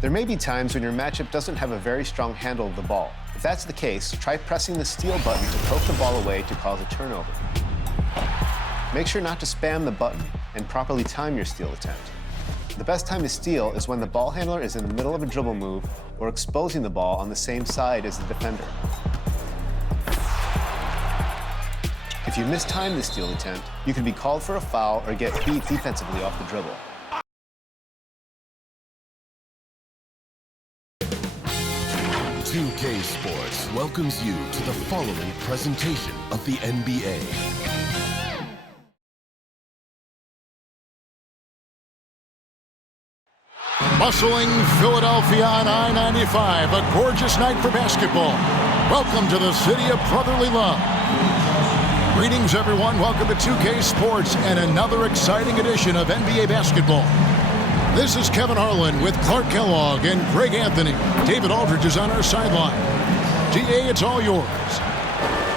There may be times when your matchup doesn't have a very strong handle of the ball. If that's the case, try pressing the steal button to poke the ball away to cause a turnover. Make sure not to spam the button and properly time your steal attempt. The best time to steal is when the ball handler is in the middle of a dribble move or exposing the ball on the same side as the defender. If you mistime the steal attempt, you can be called for a foul or get beat defensively off the dribble. .2K Sports welcomes you to the following presentation of the NBA. Bustling Philadelphia on I-95, a gorgeous night for basketball. Welcome to the city of brotherly love. Greetings, everyone. Welcome to 2K Sports and another exciting edition of NBA basketball. This is Kevin Harlan with Clark Kellogg and Greg Anthony. David Aldridge is on our sideline. GA, it's all yours.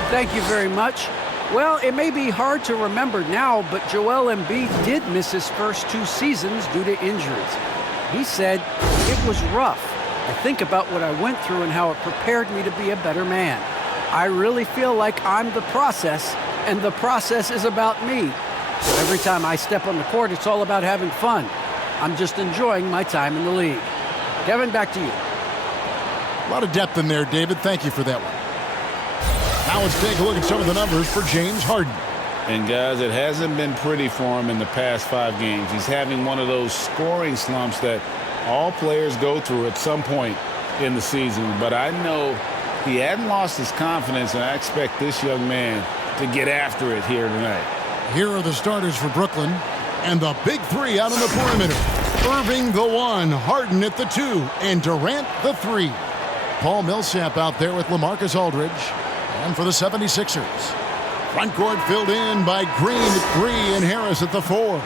Thank you very much. Well, it may be hard to remember now, but Joel Embiid did miss his first 2 seasons due to injuries. He said, "It was rough. I think about what I went through and how it prepared me to be a better man. I really feel like I'm the process, and the process is about me. So every time I step on the court, it's all about having fun. I'm just enjoying my time in the league." Kevin, back to you. A lot of depth in there, David. Thank you for that one. Now let's take a look at some of the numbers for James Harden. And guys, it hasn't been pretty for him in the past 5 games. He's having one of those scoring slumps that all players go through at some point in the season. But I know he hadn't lost his confidence, and I expect this young man to get after it here tonight. Here are the starters for Brooklyn. And the big 3 out on the perimeter. Irving the 1, Harden at the 2, and Durant the 3. Paul Millsap out there with Lamarcus Aldridge. And for the 76ers. Front court filled in by Green at 3 and Harris at the 4.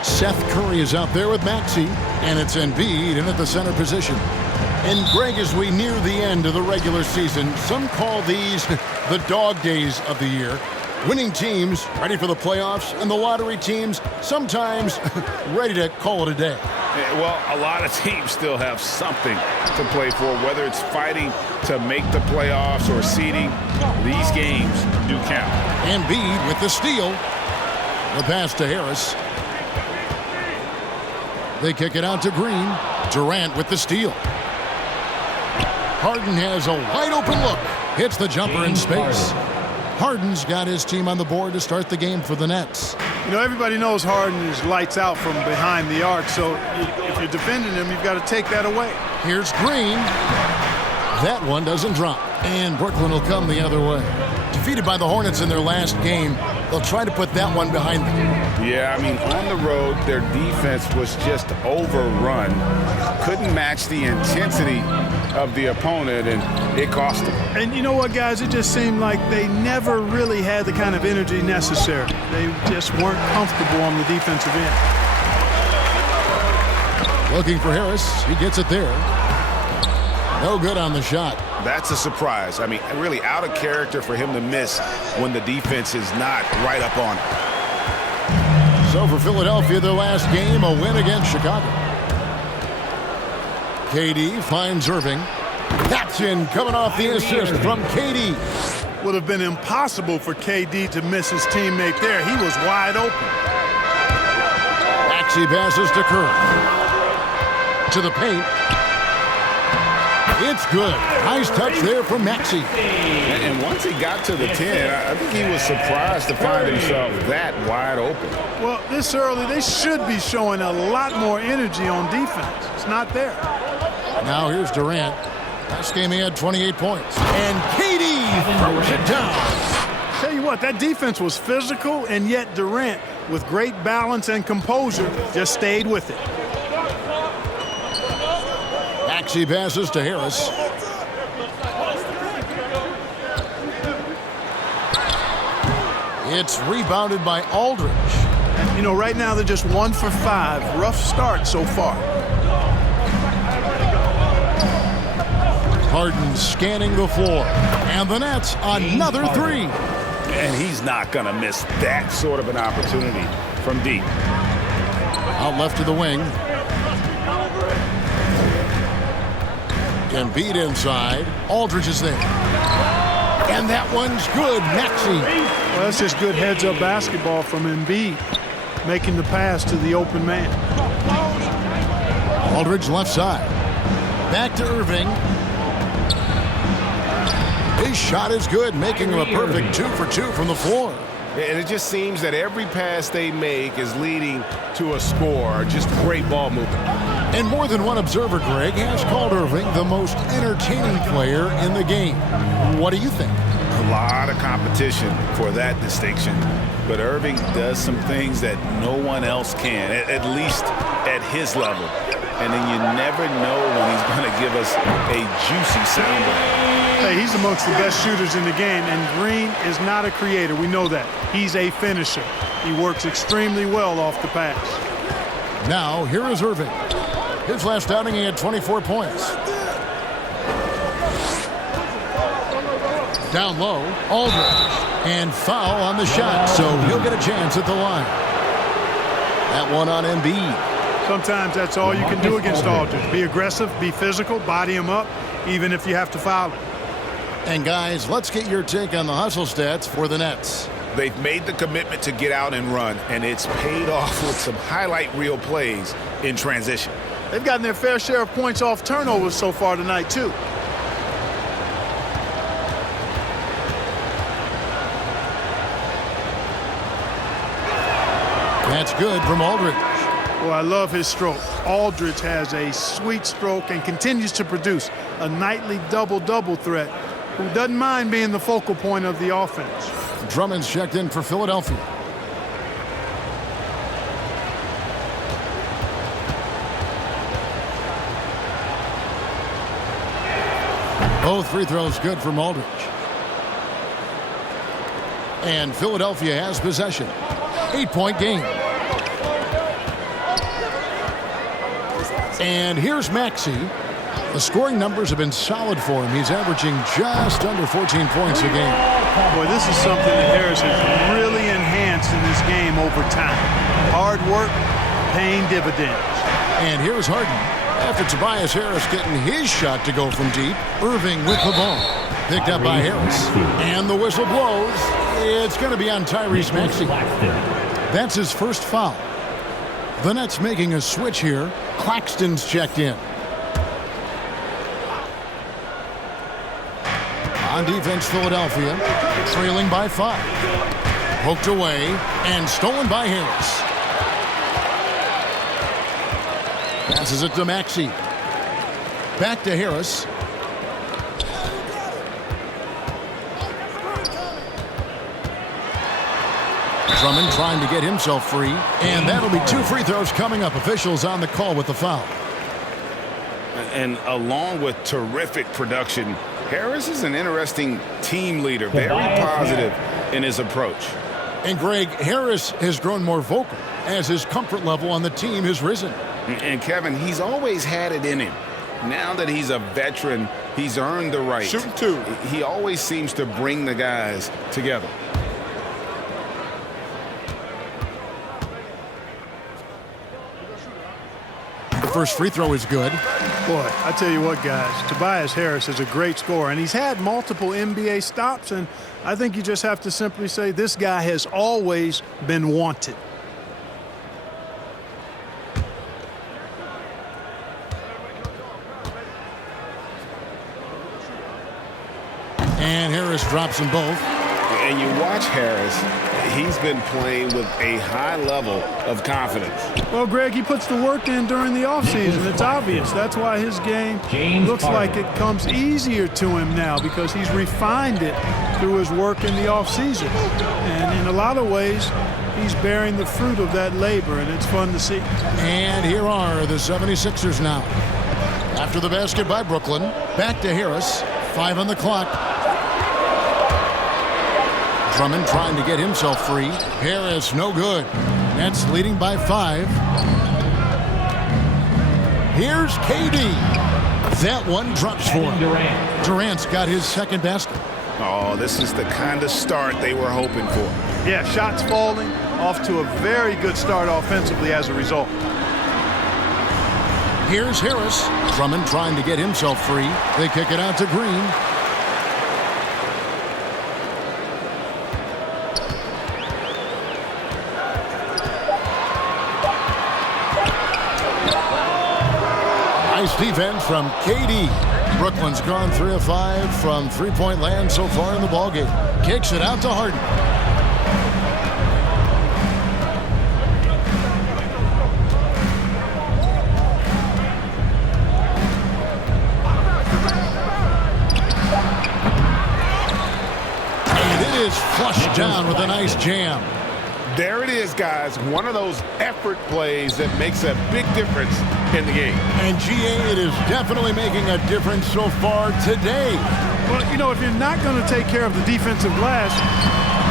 Seth Curry is out there with Maxey, and it's Embiid in at the center position. And Greg, as we near the end of the regular season, some call these the dog days of the year. Winning teams ready for the playoffs, and the lottery teams sometimes ready to call it a day. Well, a lot of teams still have something to play for, whether it's fighting to make the playoffs or seeding. These games do count. Embiid with the steal. The pass to Harris. They kick it out to Green. Durant with the steal. Harden has a wide open look. Hits the jumper in space. Harden's got his team on the board to start the game for the Nets. You know, everybody knows Harden is lights out from behind the arc, so if you're defending him, you've got to take that away. Here's Green. That one doesn't drop, and Brooklyn will come the other way. Defeated by the Hornets in their last game, they'll try to put that one behind them. Yeah, I mean, on the road, their defense was just overrun. Couldn't match the intensity of the opponent, and it cost them. And you know what, guys? It just seemed like they never really had the kind of energy necessary. They just weren't comfortable on the defensive end. Looking for Harris. He gets it there. No good on the shot. That's a surprise. I mean, really out of character for him to miss when the defense is not right up on it. So for Philadelphia, their last game, a win against Chicago. KD finds Irving. That's in, coming off the assist from KD. Would have been impossible for KD to miss his teammate there. He was wide open. Maxey passes to Curry. To the paint. It's good. Nice touch there from Maxey. And once he got to the 10, I think he was surprised to find himself that wide open. Well, this early, they should be showing a lot more energy on defense. It's not there. Now here's Durant. Last game he had 28 points. And KD throws it down. Tell you what, that defense was physical, and yet Durant, with great balance and composure, just stayed with it. Maxey passes to Harris. It's rebounded by Aldridge. You know, right now they're just 1 for 5. Rough start so far. Harden scanning the floor. And the Nets, another 3. And he's not going to miss that sort of an opportunity from deep. Out left to the wing. Embiid inside. Aldridge is there. And that one's good. Maxey. Well, that's just good heads-up basketball from Embiid, making the pass to the open man. Aldridge left side. Back to Irving. His shot is good, making him a perfect 2 for 2 from the floor. And it just seems that every pass they make is leading to a score. Just great ball movement. And more than one observer, Greg, has called Irving the most entertaining player in the game. What do you think? A lot of competition for that distinction. But Irving does some things that no one else can, at least at his level. And then you never know when he's going to give us a juicy soundbite. Hey, he's amongst the best shooters in the game, and Green is not a creator. We know that. He's a finisher. He works extremely well off the pass. Now, here is Irving. His last outing, he had 24 points. Down low, Aldridge. And foul on the shot, so he'll get a chance at the line. That one on Embiid. Sometimes that's all you can do against Aldridge. Be aggressive, be physical, body him up, even if you have to foul him. And guys, let's get your take on the hustle stats for the Nets. They've made the commitment to get out and run, and it's paid off with some highlight reel plays in transition. They've gotten their fair share of points off turnovers so far tonight, too. That's good from Aldridge. Well, I love his stroke. Aldridge has a sweet stroke and continues to produce a nightly double-double threat who doesn't mind being the focal point of the offense. Drummond's checked in for Philadelphia. Both free throws good from Aldridge. And Philadelphia has possession. 8-point game. And here's Maxey. The scoring numbers have been solid for him. He's averaging just under 14 points a game. Boy, this is something that Harris has really enhanced in this game over time. Hard work, paying dividends. And here's Harden. After Tobias Harris getting his shot to go from deep, Irving with the ball. Picked up by Harris. And the whistle blows. It's going to be on Tyrese Maxey. That's his first foul. The Nets making a switch here. Claxton's checked in. On defense, Philadelphia trailing by 5. Poked away and stolen by Harris. Passes it to Maxey. Back to Harris. Drummond trying to get himself free. And that'll be 2 free throws coming up. Officials on the call with the foul. And along with terrific production, Harris is an interesting team leader, very positive in his approach. And Greg, Harris has grown more vocal as his comfort level on the team has risen. And Kevin, he's always had it in him. Now that he's a veteran, he's earned the right. Shooting 2. He always seems to bring the guys together. The first free throw is good. Boy, I tell you what, guys, Tobias Harris is a great scorer, and he's had multiple NBA stops, and I think you just have to simply say this guy has always been wanted. And Harris drops them both. And you watch Harris, he's been playing with a high level of confidence. Well, Greg, he puts the work in during the offseason. It's obvious. That's why his game looks like it comes easier to him now, because he's refined it through his work in the offseason. And in a lot of ways, he's bearing the fruit of that labor, and it's fun to see. And here are the 76ers now. After the basket by Brooklyn, back to Harris. 5 on the clock. Drummond trying to get himself free. Harris, no good. Nets leading by 5. Here's KD. That one drops for him. Durant's got his second basket. Oh, this is the kind of start they were hoping for. Yeah, shots falling, off to a very good start offensively as a result. Here's Harris. Drummond trying to get himself free. They kick it out to Green. Nice defense from KD. Brooklyn's gone 3 of 5 from three-point land so far in the ballgame. Kicks it out to Harden. Is flushed down with a nice jam. There it is, guys. One of those effort plays that makes a big difference in the game. And GA, it is definitely making a difference so far today. Well, you know, if you're not going to take care of the defensive glass,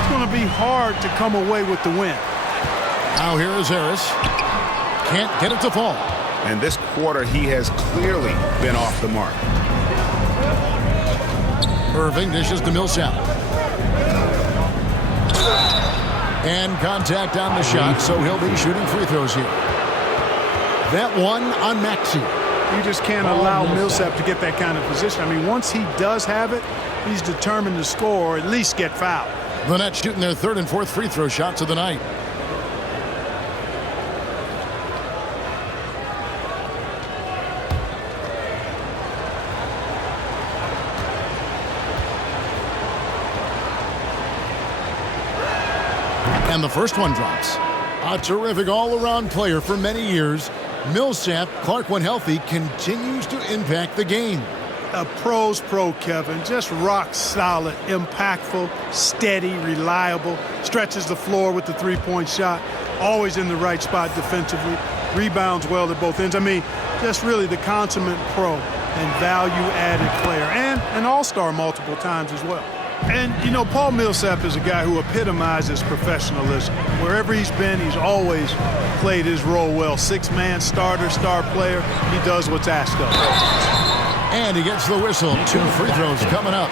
it's going to be hard to come away with the win. Now here is Harris. Can't get it to fall. And this quarter, he has clearly been off the mark. Irving dishes to Millsap. And contact on the shot, so he'll be shooting free throws here. That one on Maxey. You just can't allow Millsap to get that kind of position. I mean, once he does have it, he's determined to score or at least get fouled. The Nets shooting their third and fourth free throw shots of the night. And the first one drops. A terrific all-around player for many years. Millsap, Clark when healthy, continues to impact the game. A pro's pro, Kevin. Just rock solid, impactful, steady, reliable. Stretches the floor with the three-point shot. Always in the right spot defensively. Rebounds well at both ends. I mean, just really the consummate pro and value-added player. And an all-star multiple times as well. And, you know, Paul Millsap is a guy who epitomizes professionalism. Wherever he's been, he's always played his role well. Six-man starter, star player. He does what's asked of him. And he gets the whistle. 2 free throws coming up.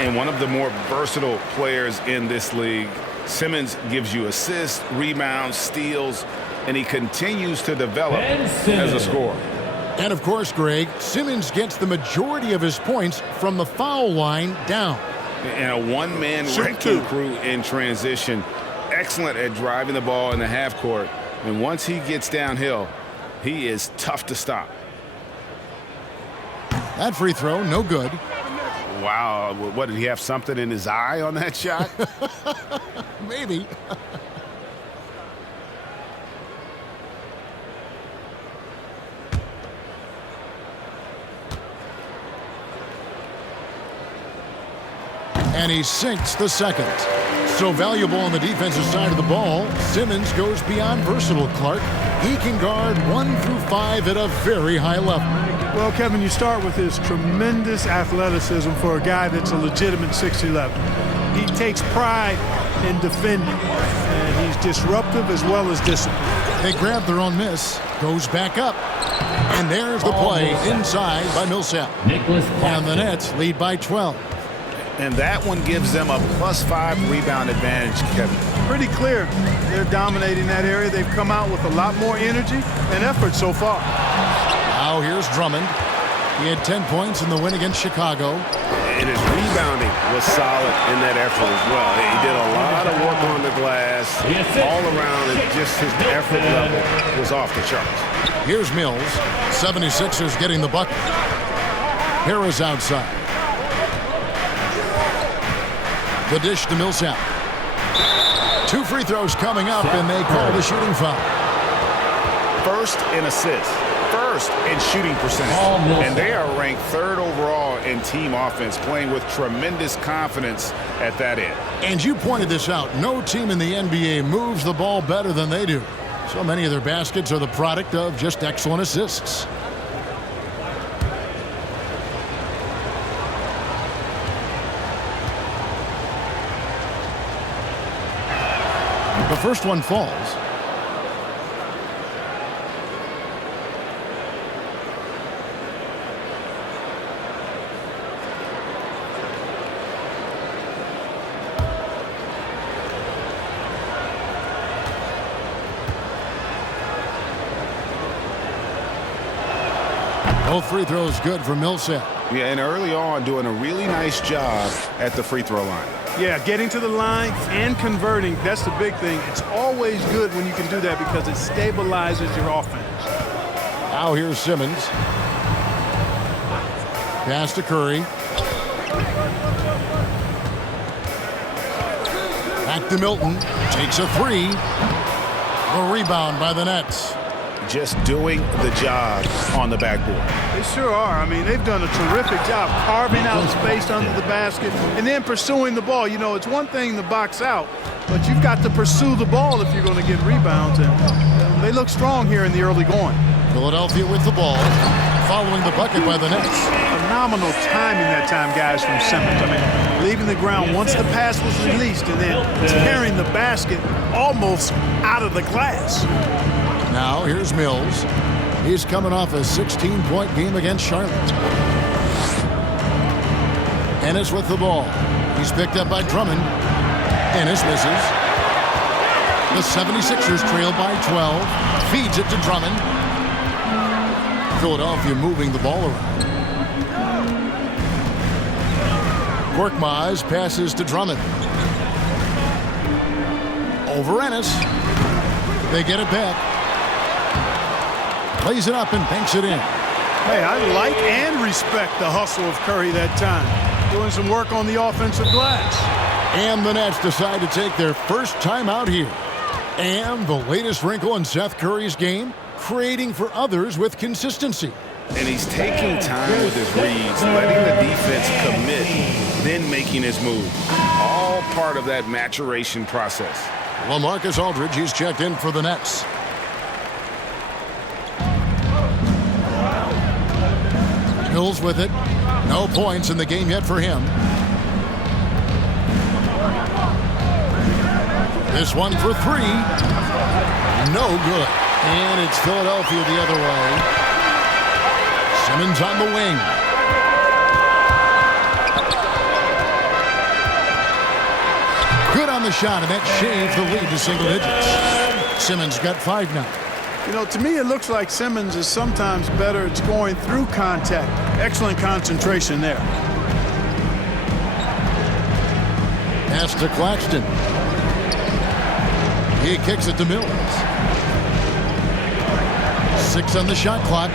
And one of the more versatile players in this league. Simmons gives you assists, rebounds, steals, and he continues to develop as a scorer. And, of course, Greg, Simmons gets the majority of his points from the foul line down. And a one-man wrecking crew in transition. Excellent at driving the ball in the half court. And once he gets downhill, he is tough to stop. That free throw, no good. Wow. What, did he have something in his eye on that shot? Maybe. And he sinks the second. So valuable on the defensive side of the ball, Simmons goes beyond versatile, Clark. He can guard 1 through 5 at a very high level. Well, Kevin, you start with his tremendous athleticism for a guy that's a legitimate 6'11". He takes pride in defending, and he's disruptive as well as disciplined. They grab their own miss, goes back up, and there's the play inside by Millsap. And the Nets lead by 12. And that one gives them a +5 rebound advantage, Kevin. Pretty clear. They're dominating that area. They've come out with a lot more energy and effort so far. Now here's Drummond. He had 10 points in the win against Chicago. And his rebounding was solid in that effort as well. He did a lot of work on the glass all around, and just his effort level was off the charts. Here's Mills. 76ers getting the bucket. Harris outside. The dish to Millsap. 2 free throws coming up, and they call the shooting foul. First in assists, first in shooting percentage. And they are ranked 3rd overall in team offense, playing with tremendous confidence at that end. And you pointed this out. No team in the NBA moves the ball better than they do. So many of their baskets are the product of just excellent assists. The first one falls. Both free throws good for Millsap. Yeah, and early on doing a really nice job at the free throw line. Yeah, getting to the line and converting, that's the big thing. It's always good when you can do that because it stabilizes your offense. Now here's Simmons. Pass to Curry. Back to Milton. Takes a three. A rebound by the Nets. Just doing the job on the backboard. They sure are. I mean, they've done a terrific job carving out space under the basket and then pursuing the ball. You know, it's one thing to box out, but you've got to pursue the ball if you're going to get rebounds. And they look strong here in the early going. Philadelphia with the ball, following the bucket by the Nets. Phenomenal timing that time, guys, from Simmons. I mean, leaving the ground once the pass was released and then tearing the basket almost out of the glass. Now here's Mills. He's coming off a 16-point game against Charlotte. Ennis with the ball. He's picked up by Drummond. Ennis misses. The 76ers trail by 12. Feeds it to Drummond. Philadelphia moving the ball around. Korkmaz passes to Drummond. Over Ennis. They get it back. Plays it up and banks it in. Hey, I like and respect the hustle of Curry that time. Doing some work on the offensive glass. And the Nets decide to take their first time out here. And the latest wrinkle in Seth Curry's game, creating for others with consistency. And he's taking time with his reads, letting the defense commit, then making his move. All part of that maturation process. Lamarcus Aldridge, he's checked in for the Nets. Mills with it. No points in the game yet for him. This one for three. No good. And it's Philadelphia the other way. Simmons on the wing. Good on the shot, and that shaves the lead to single digits. Simmons got 5 now. You know, to me, it looks like Simmons is sometimes better at scoring through contact. Excellent concentration there. Pass to Claxton. He kicks it to Mills. 6 on the shot clock.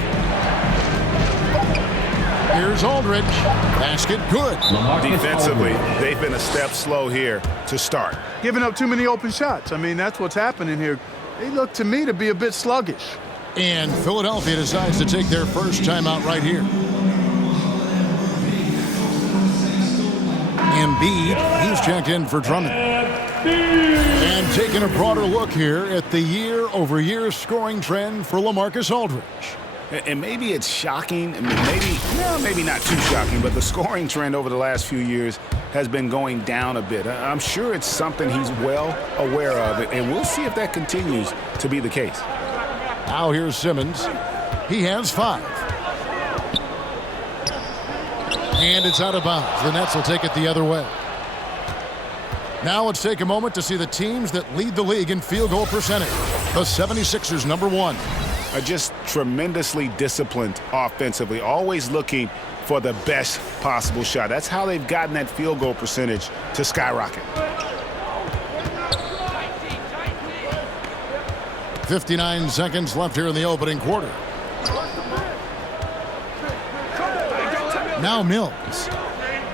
Here's Aldridge. Basket good. Defensively, they've been a step slow here to start. Giving up too many open shots. I mean, that's what's happening here. They look to me to be a bit sluggish. And Philadelphia decides to take their first timeout right here. Embiid, he's checked in for Drummond. And taking a broader look here at the year-over-year scoring trend for Lamarcus Aldridge. And maybe it's shocking, maybe not too shocking, but the scoring trend over the last few years has been going down a bit. I'm sure it's something he's well aware of, and we'll see if that continues to be the case. Now here's Simmons. He has 5. And it's out of bounds. The Nets will take it the other way. Now let's take a moment to see the teams that lead the league in field goal percentage. The 76ers, number 1. Are just tremendously disciplined offensively, always looking for the best possible shot. That's how they've gotten that field goal percentage to skyrocket. 59 seconds left here in the opening quarter. Now Mills.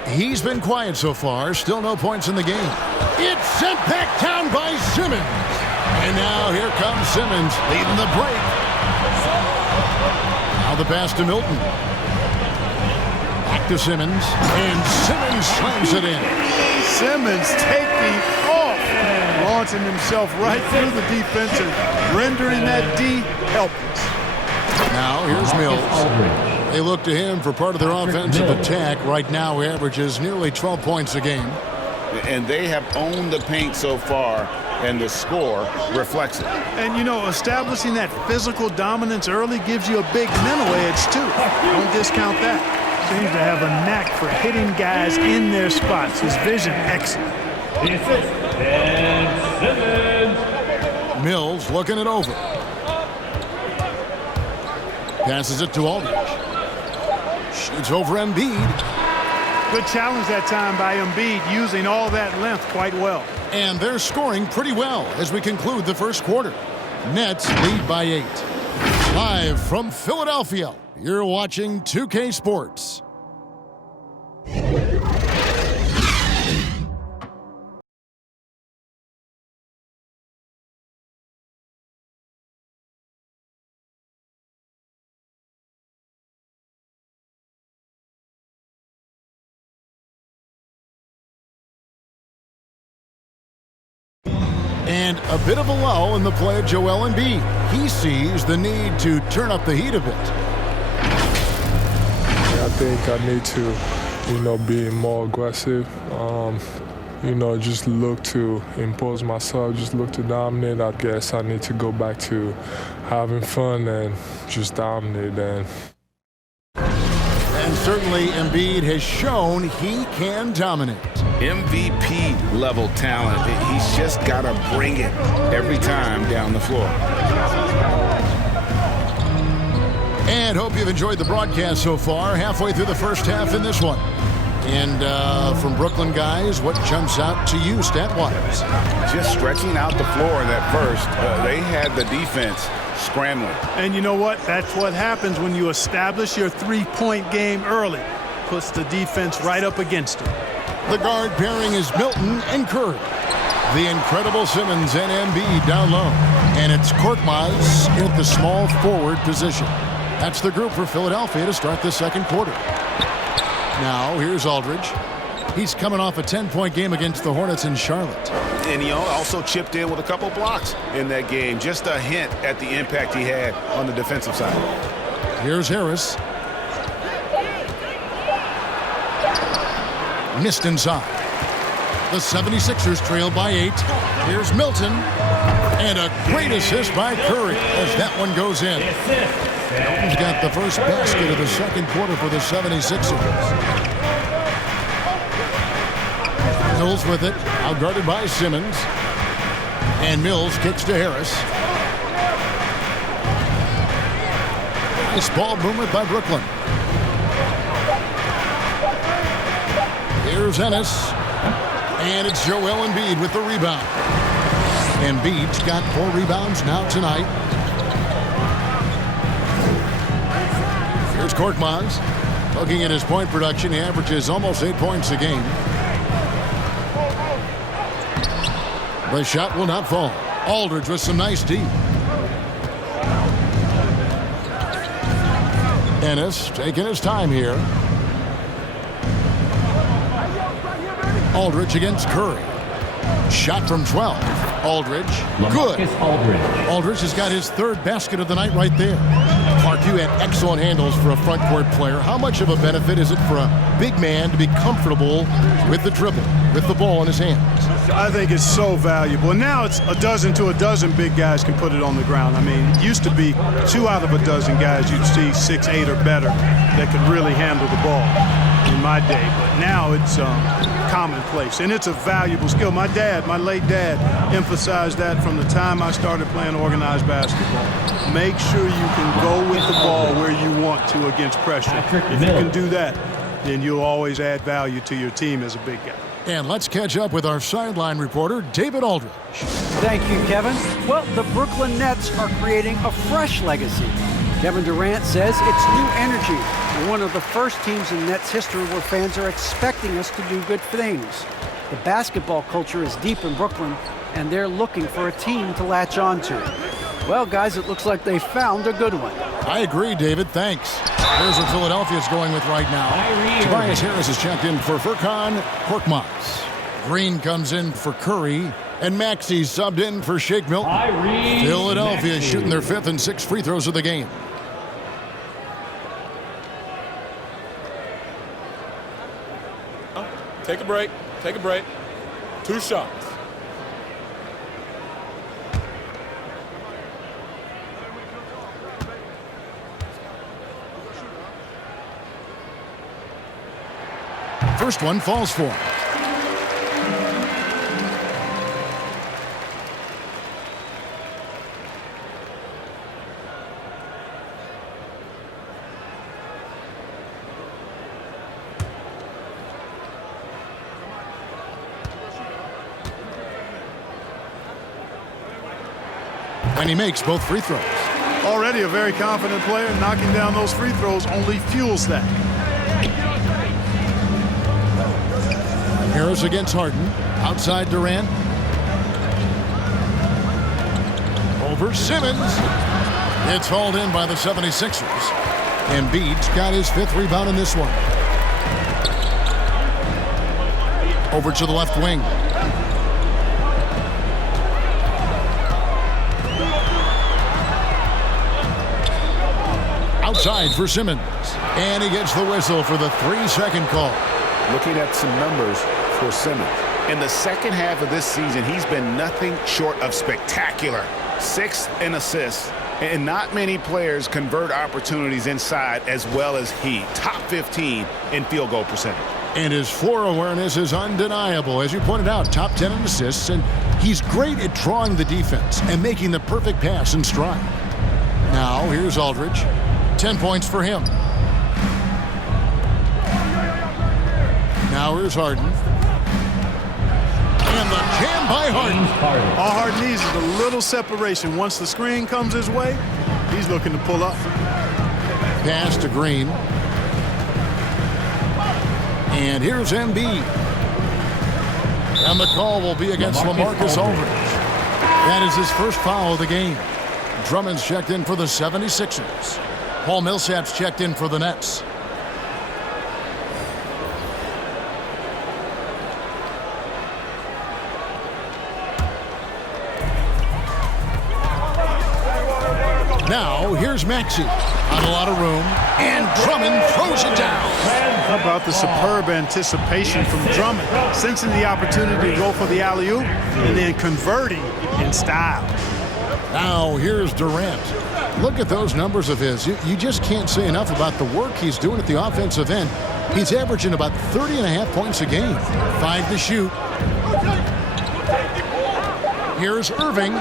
He's been quiet so far. Still no points in the game. It's sent back down by Simmons. And now here comes Simmons leading the break. Now the pass to Milton. Back to Simmons. And Simmons slams it in. Simmons taking off, launching himself right through the defense and rendering that D helpless. Now here's Mills. They look to him for part of their offensive attack. Right now he averages nearly 12 points a game. And they have owned the paint so far, and the score reflects it. And, you know, establishing that physical dominance early gives you a big mental edge, too. Don't discount that. Seems to have a knack for hitting guys in their spots. His vision, excellent. Mills looking it over. Passes it to Aldridge. Shoots over Embiid. Good challenge that time by Embiid, using all that length quite well. And they're scoring pretty well as we conclude the first quarter. Nets lead by 8. Live from Philadelphia, you're watching 2K Sports. And a bit of a lull in the play of Joel Embiid. He sees the need to turn up the heat a bit. I think I need to, be more aggressive. Just look to impose myself, just look to dominate. I guess I need to go back to having fun and just dominate. And certainly Embiid has shown he can dominate. MVP level talent. He's just got to bring it every time down the floor. And hope you've enjoyed the broadcast so far. Halfway through the first half in this one. And from Brooklyn guys, what jumps out to you stat-wise? Just stretching out the floor in that first. They had the defense scrambling. And you know what? That's what happens when you establish your three-point game early. Puts the defense right up against it. The guard pairing is Milton and Curry. The incredible Simmons and Embiid down low. And it's Korkmaz in the small forward position. That's the group for Philadelphia to start the second quarter. Now, here's Aldridge. He's coming off a 10-point game against the Hornets in Charlotte. And he also chipped in with a couple blocks in that game. Just a hint at the impact he had on the defensive side. Here's Harris. Missed inside. The 76ers trail by 8. Here's Milton. And a great assist by Curry as that one goes in. Milton's got the first basket of the second quarter for the 76ers. Mills with it, outguarded by Simmons. And Mills kicks to Harris. Nice ball movement by Brooklyn. Here's Ennis. And it's Joel Embiid with the rebound. Embiid's got 4 rebounds now tonight. Here's Korkmaz. Looking at his point production, he averages almost 8 points a game. The shot will not fall. Aldridge with some nice D. Ennis taking his time here. Aldridge against Curry. Shot from 12. Aldridge. Good. Aldridge has got his 3rd basket of the night right there. Clark, you had excellent handles for a front court player. How much of a benefit is it for a big man to be comfortable with the dribble, with the ball in his hands? I think it's so valuable. And now it's a dozen to a dozen big guys can put it on the ground. I mean, it used to be 2 out of a dozen guys you'd see 6, 8 or better that could really handle the ball in my day. But now it's commonplace, and it's a valuable skill. My late dad, emphasized that from the time I started playing organized basketball. Make sure you can go with the ball where you want to against pressure. If you can do that, then you'll always add value to your team as a big guy. And let's catch up with our sideline reporter, David Aldridge. Thank you, Kevin. Well, the Brooklyn Nets are creating a fresh legacy. Kevin Durant says it's new energy. We're one of the first teams in Nets history where fans are expecting us to do good things. The basketball culture is deep in Brooklyn, and they're looking for a team to latch on to. Well, guys, it looks like they found a good one. I agree, David. Thanks. Here's what Philadelphia's going with right now. Tobias Harris is checked in for Furkan Korkmaz. Green comes in for Curry. And Maxey's subbed in for Shake Milton. Philadelphia shooting their 5th and 6th free throws of the game. Take a break. Take a break. 2 shots. First one falls for him. And he makes both free throws. Already a very confident player. Knocking down those free throws only fuels that. Harris against Harden. Outside Durant. Over Simmons. It's hauled in by the 76ers. Embiid's got his 5th rebound in this one. Over to the left wing. Outside for Simmons. And he gets the whistle for the 3-second call. Looking at some numbers for Simmons. In the second half of this season, he's been nothing short of spectacular. 6 in assists. And not many players convert opportunities inside as well as he. Top 15 in field goal percentage. And his floor awareness is undeniable. As you pointed out, top 10 in assists. And he's great at drawing the defense and making the perfect pass in stride. Now, here's Aldridge. 10 points for him. Now here's Harden. And the jam by Harden. All Harden needs is a little separation. Once the screen comes his way, he's looking to pull up. Pass to Green. And here's Embiid. And the call will be against Lamarcus Aldridge. That is his first foul of the game. Drummond's checked in for the 76ers. Paul Millsap's checked in for the Nets. Now, here's Maxey. Not a lot of room. And Drummond throws it down. How about the superb anticipation from Drummond, sensing the opportunity to go for the alley-oop and then converting in style. Now, here's Durant. Look at those numbers of his. You just can't say enough about the work he's doing at the offensive end. He's averaging about 30.5 points a game. 5 to shoot. Here's Irving.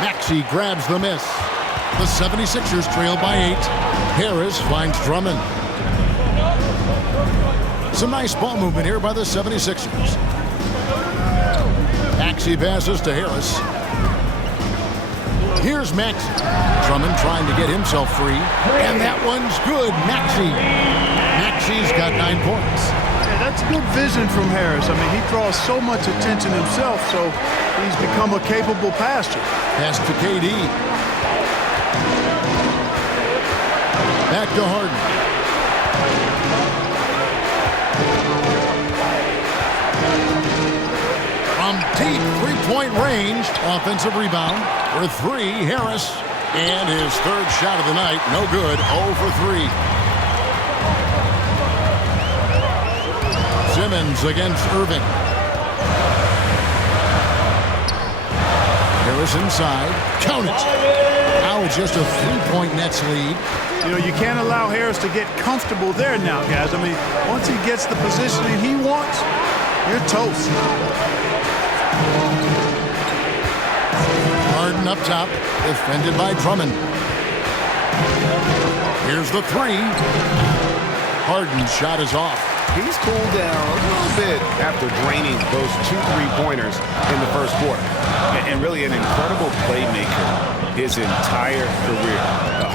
Maxey grabs the miss. The 76ers trail by 8. Harris finds Drummond. Some nice ball movement here by the 76ers. Maxey passes to Harris. Here's Maxey. Drummond trying to get himself free. And that one's good. Maxey's got 9 points. Yeah, that's good vision from Harris. I mean, he draws so much attention himself, so he's become a capable passer. Pass to KD. Back to Harden. From deep three-point range, offensive rebound for 3, Harris. And his 3rd shot of the night, no good, 0 for 3. Simmons against Irving. Harris inside. Count it. Now just a 3-point Nets lead. You know, you can't allow Harris to get comfortable there now, guys. I mean, once he gets the positioning he wants, you're toast. Harden up top, defended by Drummond. Here's the 3. Harden's shot is off. He's cooled down a little bit after draining those 2 3-pointers in the first quarter. And really an incredible playmaker his entire career.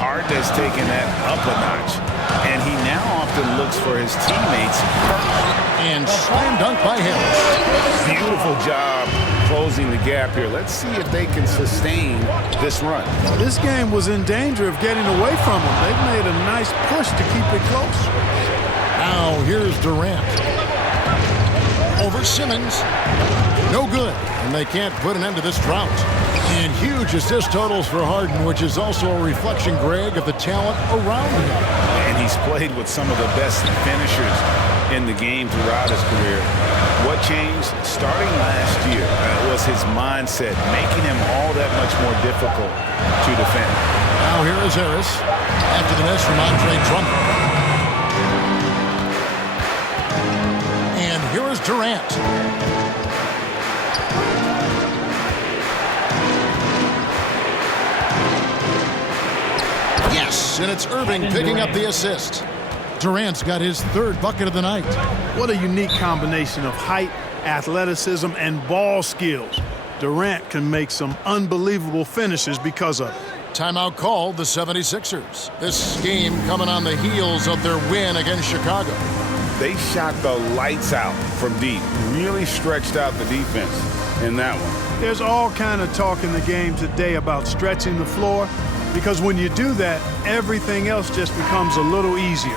Harden has taken that up a notch, and he now often looks for his teammates first. And slam dunk by Harris. Beautiful job closing the gap here. Let's see if they can sustain this run. This game was in danger of getting away from them. They've made a nice push to keep it close. Now here's Durant. Over Simmons. No good. And they can't put an end to this drought. And huge assist totals for Harden, which is also a reflection, Greg, of the talent around him. And he's played with some of the best finishers in the game throughout his career. What changed starting last year was his mindset, making him all that much more difficult to defend. Now here is Harris. After the miss from Andre Drummond. And here is Durant. Yes, and it's Irving picking up the assist. Durant's got his 3rd bucket of the night. What a unique combination of height, athleticism, and ball skills. Durant can make some unbelievable finishes because of it. Timeout called the 76ers. This game coming on the heels of their win against Chicago. They shot the lights out from deep, really stretched out the defense in that one. There's all kind of talk in the game today about stretching the floor, because when you do that, everything else just becomes a little easier.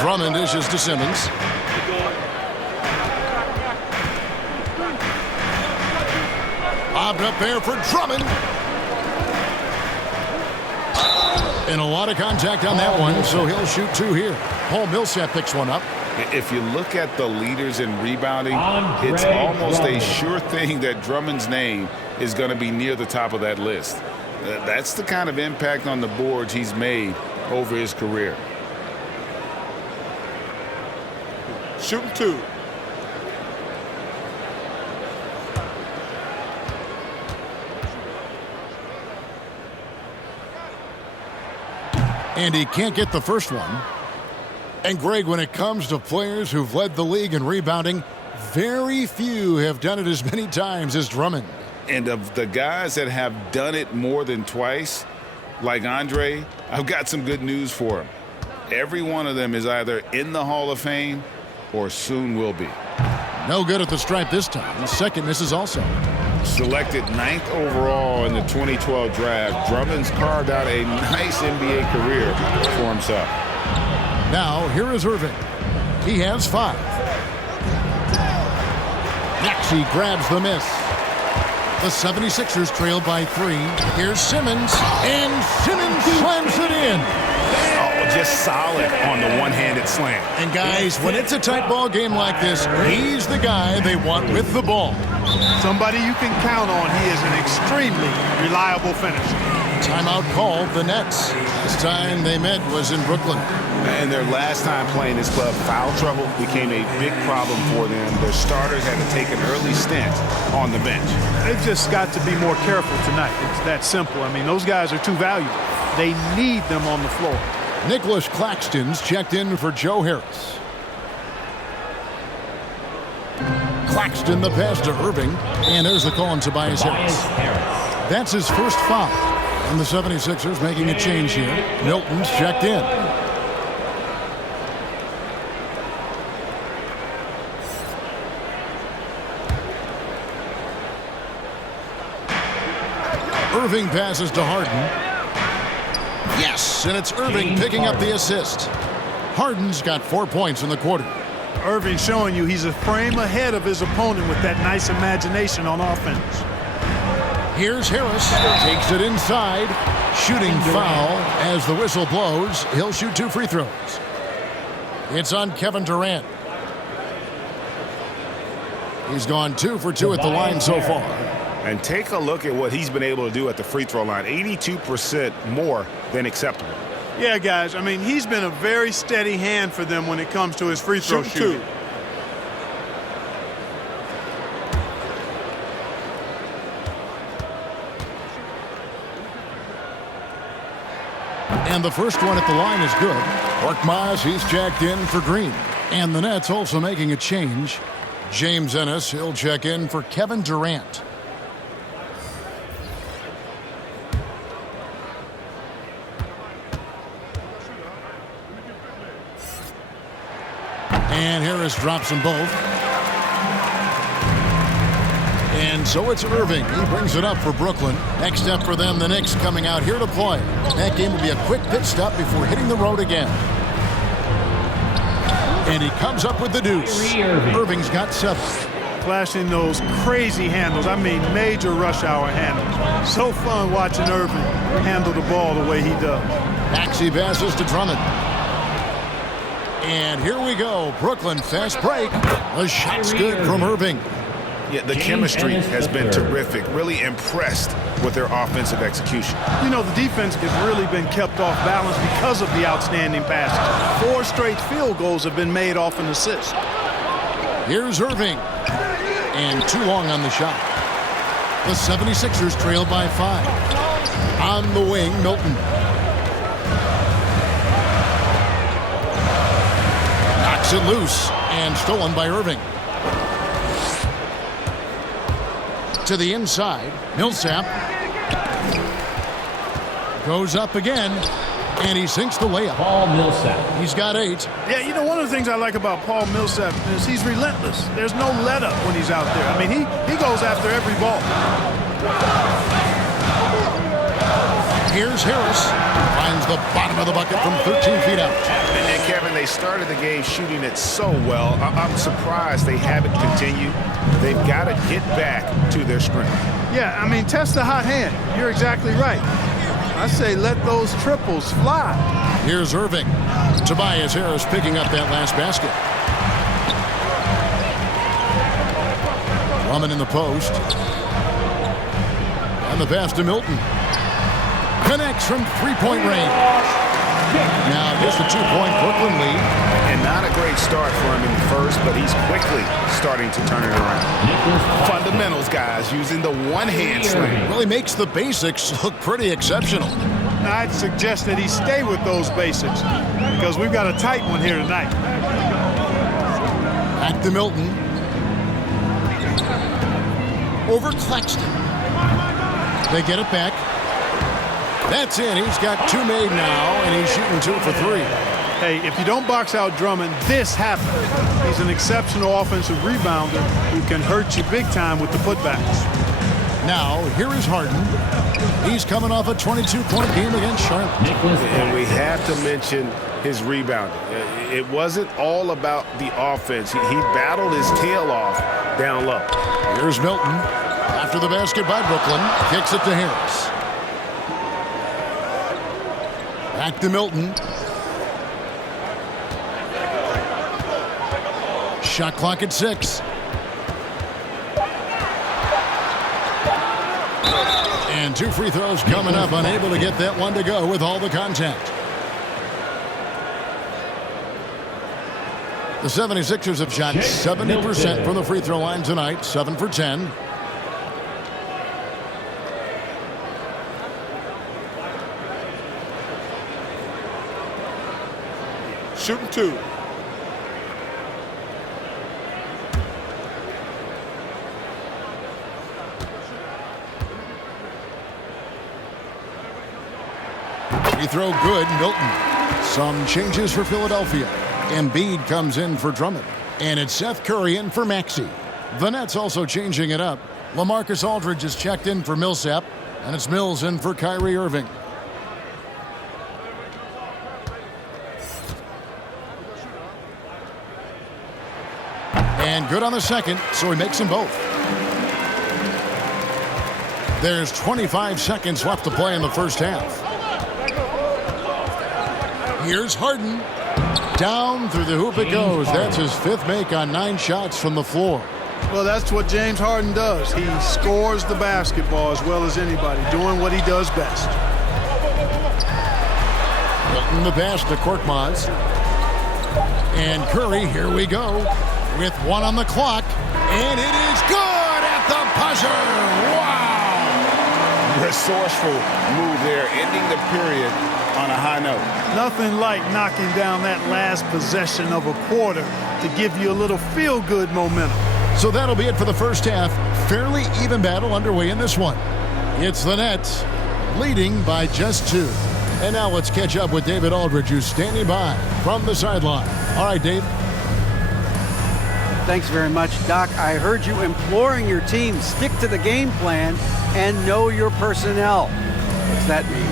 Drummond dishes to Simmons. Bobbed up there for Drummond. And a lot of contact on that one, so he'll shoot two here. Paul Millsap picks one up. If you look at the leaders in rebounding, it's almost a sure thing that Drummond's name is going to be near the top of that list. That's the kind of impact on the boards he's made over his career. Shooting two. And he can't get the first one. And Greg, when it comes to players who've led the league in rebounding, very few have done it as many times as Drummond. And of the guys that have done it more than twice, like Andre, I've got some good news for him. Every one of them is either in the Hall of Fame or soon will be. No good at the stripe this time. The second misses also. Selected 9th overall in the 2012 draft, Drummond's carved out a nice NBA career for himself. Now, here is Irving. He has 5. Maxey grabs the miss. The 76ers trail by 3. Here's Simmons, and Simmons slams it in. Just solid on the one-handed slam. And guys, when it's a tight ball game like this, he's the guy they want with the ball. Somebody you can count on. He is an extremely reliable finisher. Timeout called the Nets. Last time they met was in Brooklyn. And their last time playing this club, foul trouble became a big problem for them. Their starters had to take an early stint on the bench. They've just got to be more careful tonight. It's that simple. I mean, those guys are too valuable. They need them on the floor. Nicholas Claxton's checked in for Joe Harris. Claxton the pass to Irving. And there's the call on Tobias Harris. That's his first foul. And the 76ers making a change here. Milton's checked in. Irving passes to Harden. Yes, and it's Irving picking up the assist. Harden's got 4 points in the quarter. Irving showing you he's a frame ahead of his opponent with that nice imagination on offense. Here's Harris. Takes it inside. Shooting foul as the whistle blows. He'll shoot 2 free throws. It's on Kevin Durant. He's gone 2 for 2 at the line so far. And take a look at what he's been able to do at the free throw line. 82% more than acceptable. Yeah, guys, I mean, he's been a very steady hand for them when it comes to his free throw shooting. And the first one at the line is good. Korkmaz, he's checked in for Green. And the Nets also making a change. James Ennis, he'll check in for Kevin Durant. And Harris drops them both. And so it's Irving. He brings it up for Brooklyn. Next up for them, the Knicks coming out here to play. That game will be a quick pit stop before hitting the road again. And he comes up with the deuce. Irving's got 7. Flashing those crazy handles. I mean, major rush hour handles. So fun watching Irving handle the ball the way he does. Maxey passes to Drummond. And here we go. Brooklyn fast break. The shot's good from Irving. Yeah, the chemistry has been terrific. Really impressed with their offensive execution. You know, the defense has really been kept off balance because of the outstanding passes. 4 straight field goals have been made off an assist. Here's Irving. And too long on the shot. The 76ers trail by 5. On the wing, Milton. Knocks it loose and stolen by Irving. To the inside, Millsap goes up again, and he sinks the layup. Paul Millsap. He's got 8. Yeah, you know, one of the things I like about Paul Millsap is he's relentless. There's no let up when he's out there. I mean, he goes after every ball. Here's Harris. Finds the bottom of the bucket from 13 feet out. And Kevin, they started the game shooting it so well. I'm surprised they haven't continued. They've got to get back to their strength. Yeah, I mean, test the hot hand. You're exactly right. I say let those triples fly. Here's Irving. Tobias Harris picking up that last basket. Drummond in the post. And the pass to Milton. Connects from three-point range. Now just a 2-point Brooklyn lead. And not a great start for him in the first, but he's quickly starting to turn it around. Fundamentals, guys, using the one-hand slam. Well, he makes the basics look pretty exceptional. I'd suggest that he stay with those basics because we've got a tight one here tonight. Back to Milton. Over Claxton. They get it back. That's in. He's got 2 made now, and he's shooting 2 for 3. Hey, if you don't box out Drummond, this happens. He's an exceptional offensive rebounder who can hurt you big time with the putbacks. Now, here is Harden. He's coming off a 22-point game against Charlotte. And we have to mention his rebounding. It wasn't all about the offense. He battled his tail off down low. Here's Milton. After the basket by Brooklyn, kicks it to Harris. Back to Milton. Shot clock at 6. And 2 free throws coming up, unable to get that one to go with all the contact. The 76ers have shot 70% from the free throw line tonight, 7 for 10. Shooting 2. Free throw good, Milton. Some changes for Philadelphia. Embiid comes in for Drummond. And it's Seth Curry in for Maxey. The Nets also changing it up. Lamarcus Aldridge is checked in for Millsap. And it's Mills in for Kyrie Irving. And good on the second, so he makes them both. There's 25 seconds left to play in the first half. Here's Harden. Down through the hoop it goes. That's his 5th make on 9 shots from the floor. Well, that's what James Harden does. He scores the basketball as well as anybody, doing what he does best. Milton the pass to Korkmaz. And Curry, here we go, with 1 on the clock. And it is good at the buzzer. Wow! Resourceful move there, ending the period on a high note. Nothing like knocking down that last possession of a quarter to give you a little feel-good momentum. So that'll be it for the first half. Fairly even battle underway in this one. It's the Nets leading by just 2. And now let's catch up with David Aldridge, who's standing by from the sideline. All right, Dave. Thanks very much, Doc. I heard you imploring your team, stick to the game plan and know your personnel. What's that mean?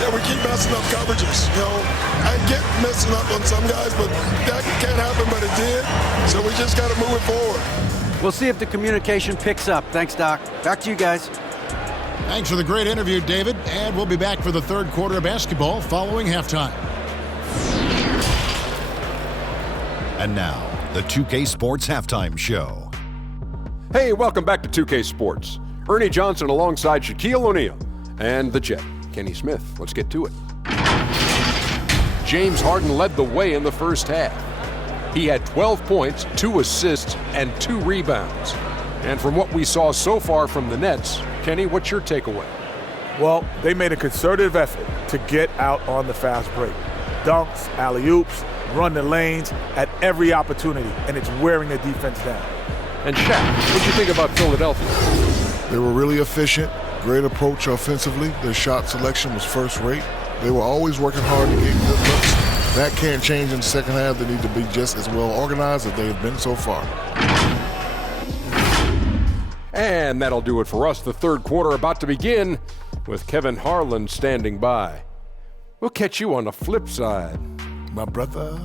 Yeah, we keep messing up coverages. You know, I get messing up on some guys, but that can't happen, but it did. So we just got to move it forward. We'll see if the communication picks up. Thanks, Doc. Back to you guys. Thanks for the great interview, David. And we'll be back for the third quarter of basketball following halftime. And now, the 2K Sports Halftime Show. Hey, welcome back to 2K Sports. Ernie Johnson alongside Shaquille O'Neal and the Jet, Kenny Smith. Let's get to it. James Harden led the way in the first half. He had 12 points, 2 assists, and 2 rebounds. And from what we saw so far from the Nets, Kenny, what's your takeaway? Well, they made a concerted effort to get out on the fast break. Dunks, alley-oops, run the lanes at every opportunity, and it's wearing the defense down. And Shaq, what do you think about Philadelphia? They were really efficient, great approach offensively. Their shot selection was first rate. They were always working hard to get good looks. That can't change in the second half. They need to be just as well organized as they have been so far. And that'll do it for us. The third quarter about to begin with Kevin Harlan standing by. We'll catch you on the flip side. My brother.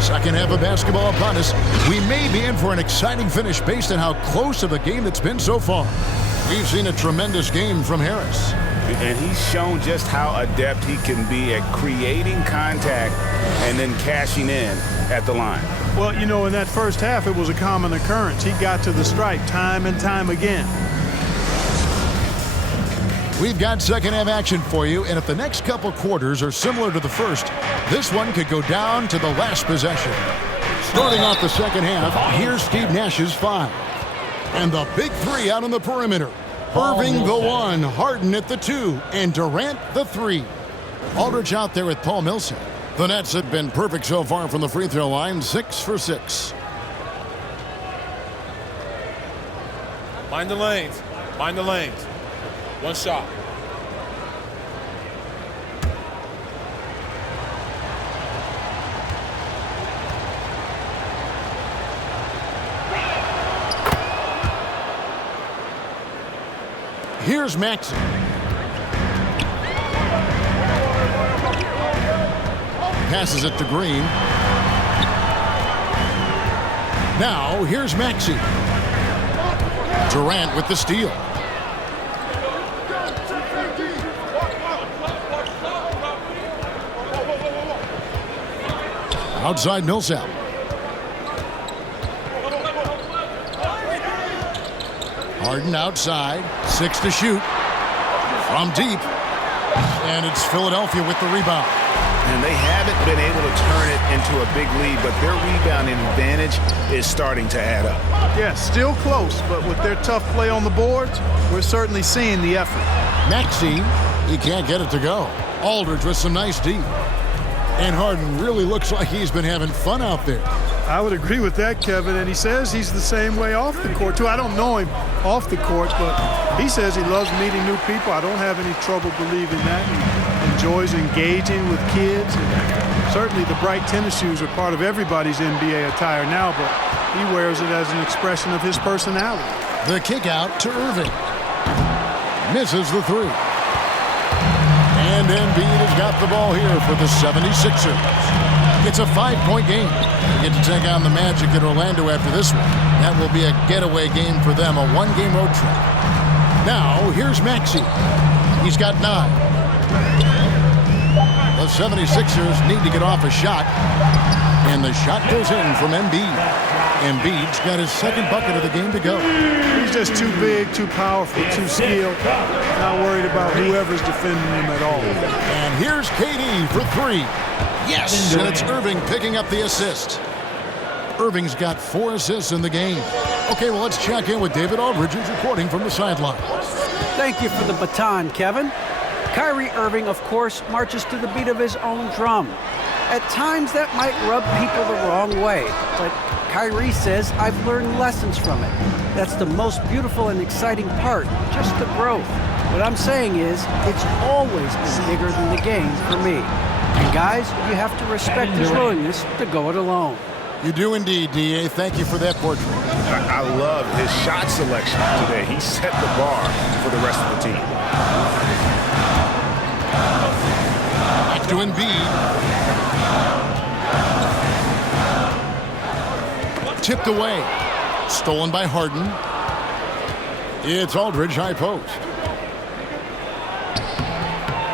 Second half of basketball upon us. We may be in for an exciting finish based on how close of a game it's been so far. We've seen a tremendous game from Harris. And he's shown just how adept he can be at creating contact and then cashing in at the line. Well, you know, in that first half, it was a common occurrence. He got to the stripe time and time again. We've got second half action for you, and if the next couple quarters are similar to the first, this one could go down to the last possession. Starting off the second half, here's Steve Nash's 5. And the big 3 out on the perimeter. Irving the 1, Harden at the 2, and Durant the 3. Aldridge out there with Paul Millsap. The Nets have been perfect so far from the free throw line, 6 for 6. Mind the lanes. Mind the lanes. One shot. Here's Maxey. Passes it to Green. Now, here's Maxey. Durant with the steal. Outside Millsap. Harden outside, 6 to shoot. From deep. And it's Philadelphia with the rebound. And they haven't been able to turn it into a big lead, but their rebounding advantage is starting to add up. Yeah, still close, but with their tough play on the boards, we're certainly seeing the effort. Maxey, he can't get it to go. Aldridge with some nice D. And Harden really looks like he's been having fun out there. I would agree with that, Kevin, and he says he's the same way off the court, too. I don't know him off the court, but he says he loves meeting new people. I don't have any trouble believing that. He enjoys engaging with kids. And certainly the bright tennis shoes are part of everybody's NBA attire now, but he wears it as an expression of his personality. The kick out to Irving. Misses the 3. And Embiid has got the ball here for the 76ers. It's a 5-point game. They get to take on the Magic in Orlando after this one. That will be a getaway game for them, a 1-game road trip. Now, here's Maxey. He's got 9. The 76ers need to get off a shot. And the shot goes in from Embiid. Embiid's got his second bucket of the game to go. He's just too big, too powerful, too skilled. Not worried about whoever's defending him at all. And here's KD for 3. Yes! And it's Irving picking up the assist. Irving's got 4 assists in the game. Okay, well, let's check in with David Aldridge, who's reporting from the sideline. Thank you for the baton, Kevin. Kyrie Irving, of course, marches to the beat of his own drum. At times, that might rub people the wrong way, but Kyrie says, I've learned lessons from it. That's the most beautiful and exciting part, just the growth. What I'm saying is, it's always been bigger than the game for me. And guys, you have to respect his willingness to go it alone. You do indeed, D.A. Thank you for that portrait. I love his shot selection today. He set the bar for the rest of the team. Back to Embiid. Tipped away. Stolen by Harden. It's Aldridge, high post.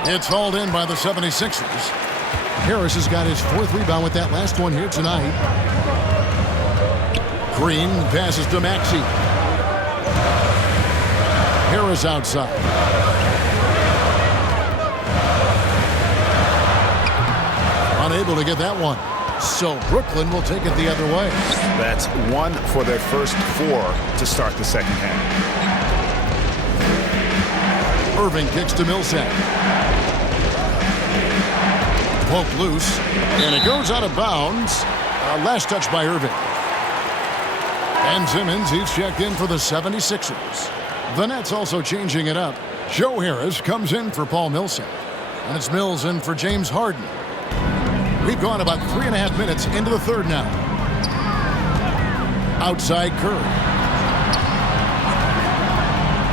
It's hauled in by the 76ers. Harris has got his 4th rebound with that last one here tonight. Green passes to Maxey. Harris outside. Unable to get that one. So Brooklyn will take it the other way. That's 1 for their first 4 to start the second half. Irving kicks to Millsap. Poked loose, and it goes out of bounds. Last touch by Irving. And Simmons, he's checked in for the 76ers. The Nets also changing it up. Joe Harris comes in for Paul Millsap. And it's Mills in for James Harden. We've gone about 3.5 minutes into the third now. Outside Curry.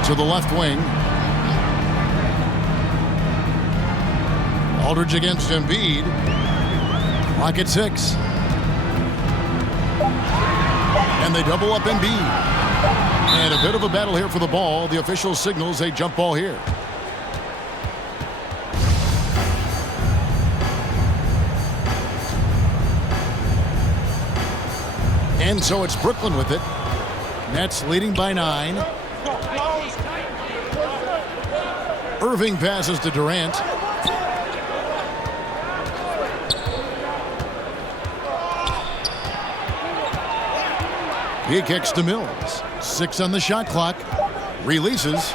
To the left wing. Aldridge against Embiid. Clock at 6. And they double up Embiid. And a bit of a battle here for the ball. The official signals a jump ball here. And so it's Brooklyn with it. Nets leading by 9. Irving passes to Durant. He kicks to Mills. 6 on the shot clock. Releases.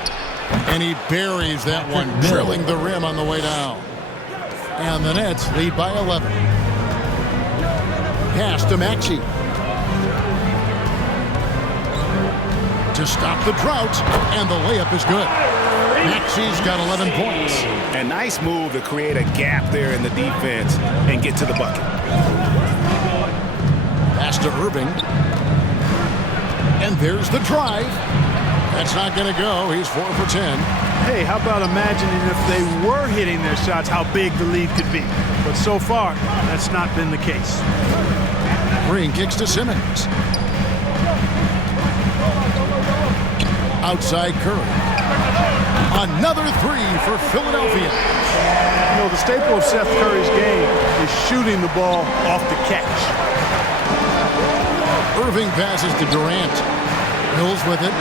And he buries that one, drilling the rim on the way down. And the Nets lead by 11. Pass to Maxey. To stop the drought, and the layup is good. Maxey's got 11 points. A nice move to create a gap there in the defense and get to the bucket. Pass to Irving. And there's the drive. That's not going to go. He's 4 for 10. Hey, how about imagining if they were hitting their shots, how big the lead could be. But so far, that's not been the case. Green kicks to Simmons. Outside Curry. Another 3 for Philadelphia. You know, the staple of Seth Curry's game is shooting the ball off the catch. Irving passes to Durant. Mills with it.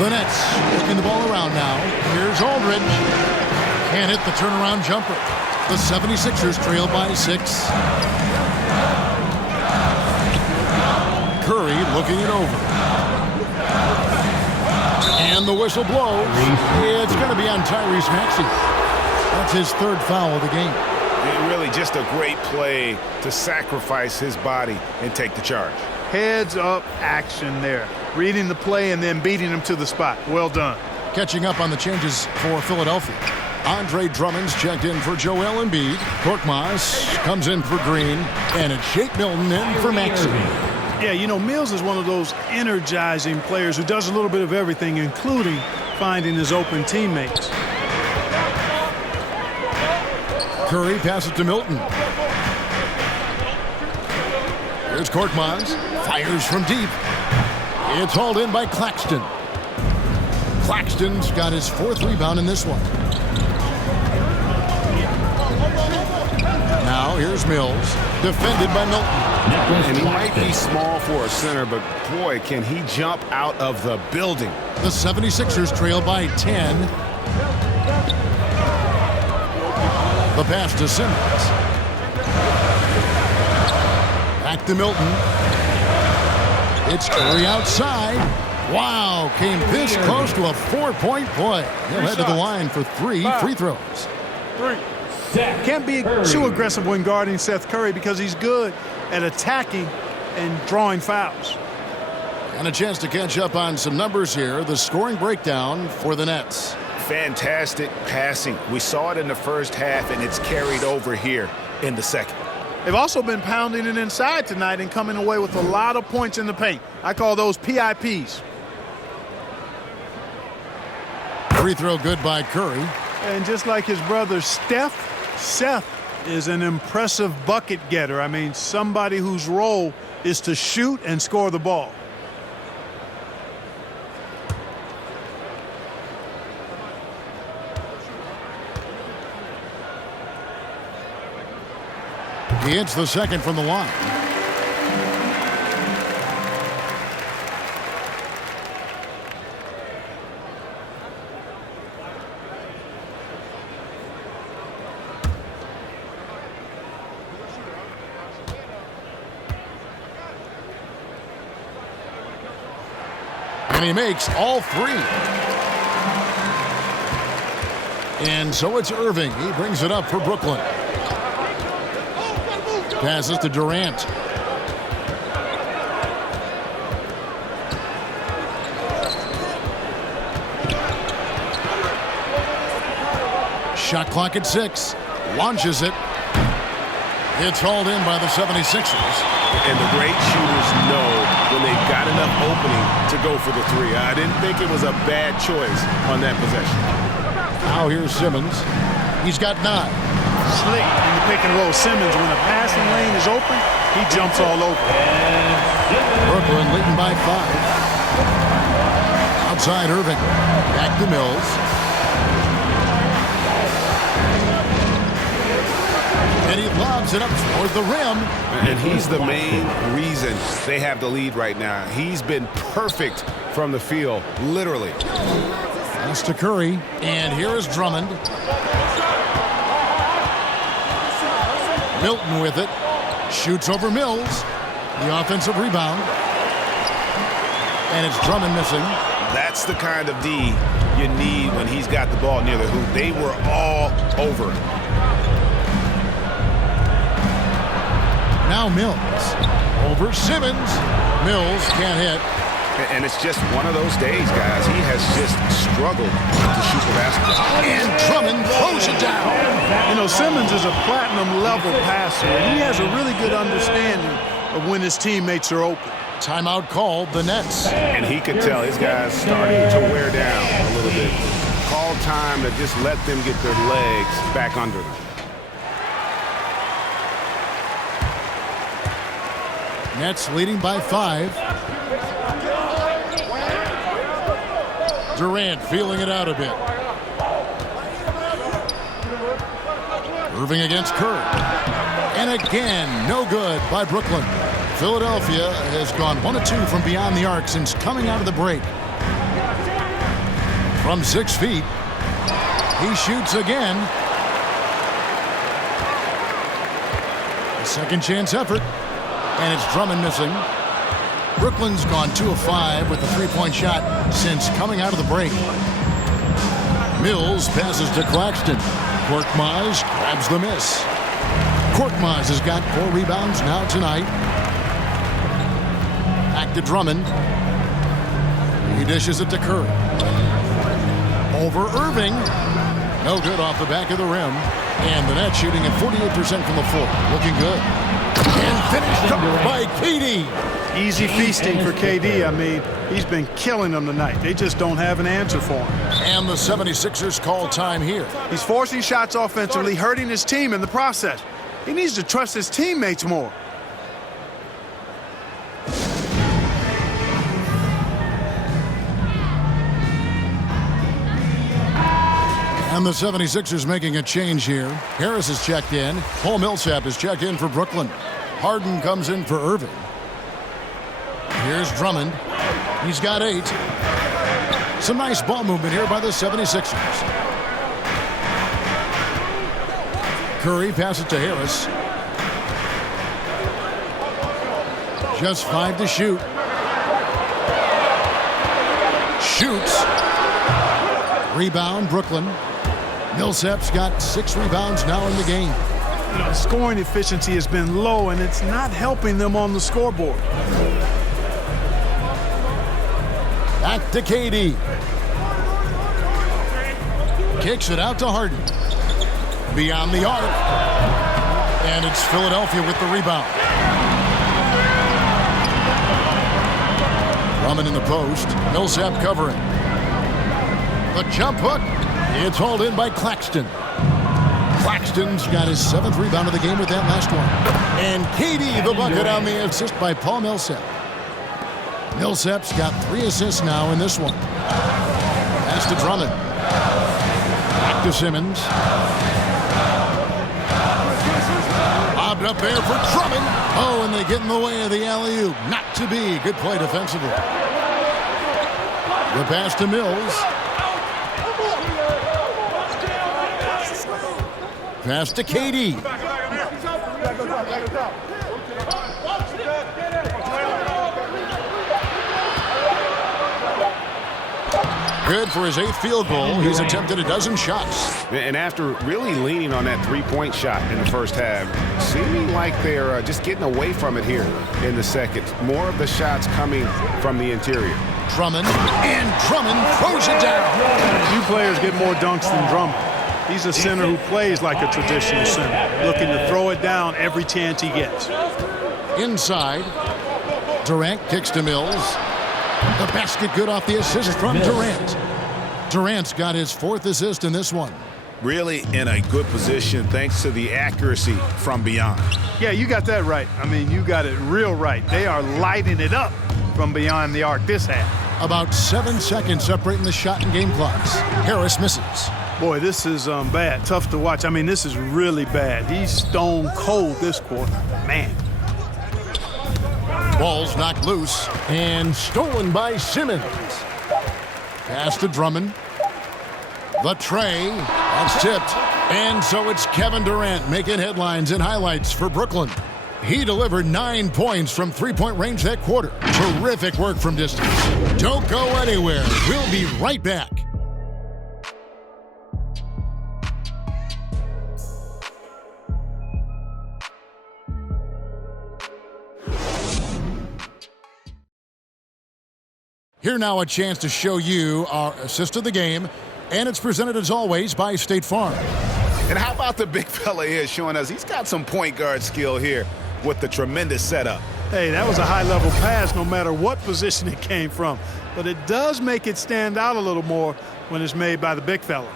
The Nets working the ball around now. Here's Aldridge. Can't hit the turnaround jumper. The 76ers trail by 6. Curry looking it over. And the whistle blows. It's going to be on Tyrese Maxey. That's his 3rd foul of the game. Really just a great play to sacrifice his body and take the charge. Heads up action there. Reading the play and then beating him to the spot. Well done. Catching up on the changes for Philadelphia. Andre Drummond's checked in for Joel Embiid. Korkmaz comes in for Green. And it's Shake Milton in for Maxey. Yeah, you know, Mills is one of those energizing players who does a little bit of everything, including finding his open teammates. Curry passes to Milton. Here's Korkmaz. Fires from deep. It's hauled in by Claxton. Claxton's got his 4th rebound in this one. Now here's Mills. Defended by Milton. And he might be small for a center, but boy, can he jump out of the building. The 76ers trail by 10. The pass to Simmons. Back to Milton. It's Curry outside. Wow, came this close to a 4-point play. He'll head to the line for 3 free throws. Can't be too aggressive when guarding Seth Curry because he's good at attacking and drawing fouls. And a chance to catch up on some numbers here. The scoring breakdown for the Nets. Fantastic passing. We saw it in the first half, and it's carried over here in the second. They've also been pounding it inside tonight and coming away with a lot of points in the paint. I call those PIPs. Free throw good by Curry. And just like his brother Seth is an impressive bucket getter. I mean, somebody whose role is to shoot and score the ball. He hits the second from the line. And he makes all three. And so it's Irving. He brings it up for Brooklyn. Passes to Durant. Shot clock at 6. Launches it. It's hauled in by the 76ers. And the great shooters know when they've got enough opening to go for the three. I didn't think it was a bad choice on that possession. Now here's Simmons. He's got 9. Slick in the pick and roll. Simmons, when the passing lane is open, he jumps all over. Brooklyn leading by 5. Outside Irving. Back to Mills. And he lobs it up toward the rim. And he's the main reason they have the lead right now. He's been perfect from the field, literally. Pass to Curry. And here is Drummond. Milton with it. Shoots over Mills. The offensive rebound. And it's Drummond missing. That's the kind of D you need when he's got the ball near the hoop. They were all over it. Now Mills. Over Simmons. Mills can't hit. And it's just one of those days, guys. He has just struggled to shoot the basketball. And Drummond throws it down. You know, Simmons is a platinum-level passer, and he has a really good understanding of when his teammates are open. Timeout called, the Nets. And he could tell his guys starting to wear down a little bit. Call time to just let them get their legs back under them. Nets leading by 5. Durant feeling it out a bit. Irving against Curry. And again, no good by Brooklyn. Philadelphia has gone 1 of 2 from beyond the arc since coming out of the break. From 6 feet, he shoots again. A second chance effort. And it's Drummond missing. Brooklyn's gone 2 of 5 with the three-point shot since coming out of the break. Mills passes to Claxton. Korkmaz grabs the miss. Korkmaz has got 4 rebounds now tonight. Back to Drummond. He dishes it to Curry. Over Irving. No good off the back of the rim. And the Nets shooting at 48% from the floor. Looking good. And finished up by KD. Easy feasting for KD. I mean, he's been killing them tonight. They just don't have an answer for him. And the 76ers call time here. He's forcing shots offensively, hurting his team in the process. He needs to trust his teammates more. And the 76ers making a change here. Harris has checked in. Paul Millsap has checked in for Brooklyn. Harden comes in for Irving. Here's Drummond. He's got 8. Some nice ball movement here by the 76ers. Curry passes to Harris. Just 5 to shoot. Shoots. Rebound, Brooklyn. Millsap's got 6 rebounds now in the game. Scoring efficiency has been low, and it's not helping them on the scoreboard. Back to KD. Kicks it out to Harden. Beyond the arc. And it's Philadelphia with the rebound. Drummond in the post. Millsap covering. The jump hook. It's hauled in by Claxton. Claxton's got his 7th rebound of the game with that last one. And KD the bucket on the assist by Paul Millsap. Millsap's got 3 assists now in this one. Pass to Drummond. Back to Simmons. Lobbed up there for Drummond. Oh, and they get in the way of the alley-oop. Not to be. Good play defensively. The pass to Mills. Pass to KD. Good for his 8th field goal. He's attempted a dozen shots. And after really leaning on that three-point shot in the first half, seeming like they're just getting away from it here in the second. More of the shots coming from the interior. Drummond, and Drummond throws it down. Few players get more dunks than Drummond. He's a center who plays like a traditional center, looking to throw it down every chance he gets. Inside, Durant kicks to Mills. The basket good off the assist from Durant. Durant's got his 4th assist in this one. Really in a good position thanks to the accuracy from beyond. Yeah, you got that right. I mean, you got it real right. They are lighting it up from beyond the arc this half. About 7 seconds separating the shot and game clocks. Harris misses. Boy, this is bad. Tough to watch. I mean, this is really bad. He's stone cold this quarter. Man. Ball's knocked loose and stolen by Simmons. Pass to Drummond. The tray. That's tipped. And so it's Kevin Durant making headlines and highlights for Brooklyn. He delivered 9 points from three-point range that quarter. Terrific work from distance. Don't go anywhere. We'll be right back. Here now a chance to show you our assist of the game, and it's presented as always by State Farm. And how about the big fella here showing us he's got some point guard skill here with the tremendous setup. Hey, that was a high-level pass no matter what position it came from. But it does make it stand out a little more when it's made by the big fella.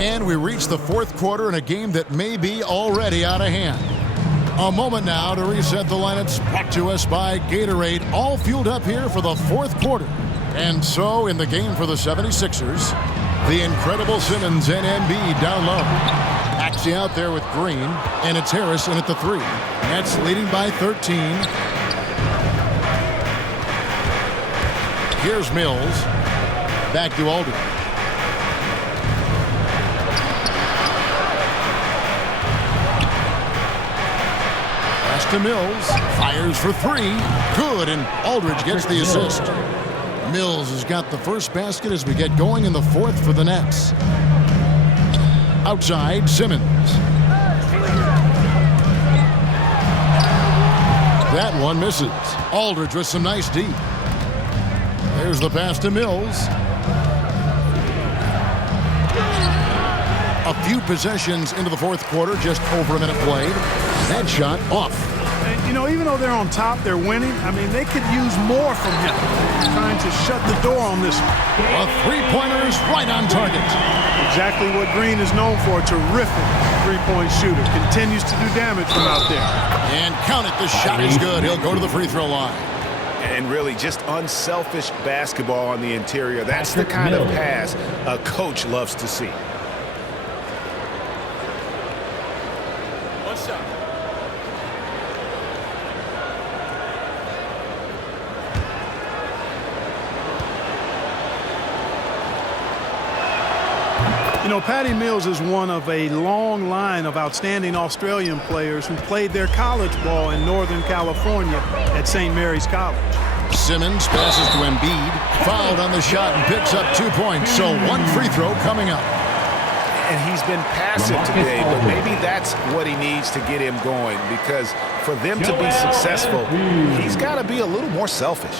And we reach the 4th quarter in a game that may be already out of hand. A moment now to reset the lineups, brought to us by Gatorade, all fueled up here for the 4th quarter. And so in the game for the 76ers, the incredible Simmons and Embiid down low. Axie out there with Green, and it's Harris in at the 3. Nets leading by 13. Here's Mills. Back to Aldridge. To Mills, fires for 3, good, and Aldridge gets the assist. Mills has got the first basket as we get going in the 4th for the Nets. Outside, Simmons. That one misses. Aldridge with some nice D. There's the pass to Mills. A few possessions into the 4th quarter, just over a minute played. That shot off. And, you know, even though they're on top, they're winning. I mean, they could use more from him. Trying to shut the door on this one. A three-pointer is right on target. Exactly what Green is known for, a terrific three-point shooter. Continues to do damage from out there. And count it, the shot is good. He'll go to the free throw line. And really just unselfish basketball on the interior. That's the kind of pass a coach loves to see. You know, Patty Mills is one of a long line of outstanding Australian players who played their college ball in Northern California at St. Mary's College. Simmons passes to Embiid, fouled on the shot and picks up 2 points. So 1 free throw coming up. And he's been passive today, but maybe that's what he needs to get him going, because for them to be successful, he's got to be a little more selfish.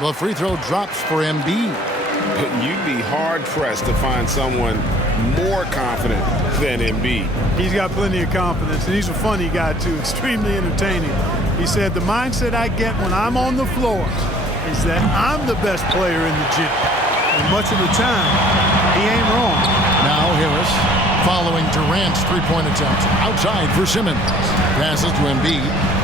The free throw drops for Embiid. You'd be hard-pressed to find someone more confident than Embiid. He's got plenty of confidence, and he's a funny guy, too, extremely entertaining. He said, the mindset I get when I'm on the floor is that I'm the best player in the gym. And much of the time, he ain't wrong. Now Harris following Durant's three-point attempt. Outside for Simmons. Passes to Embiid.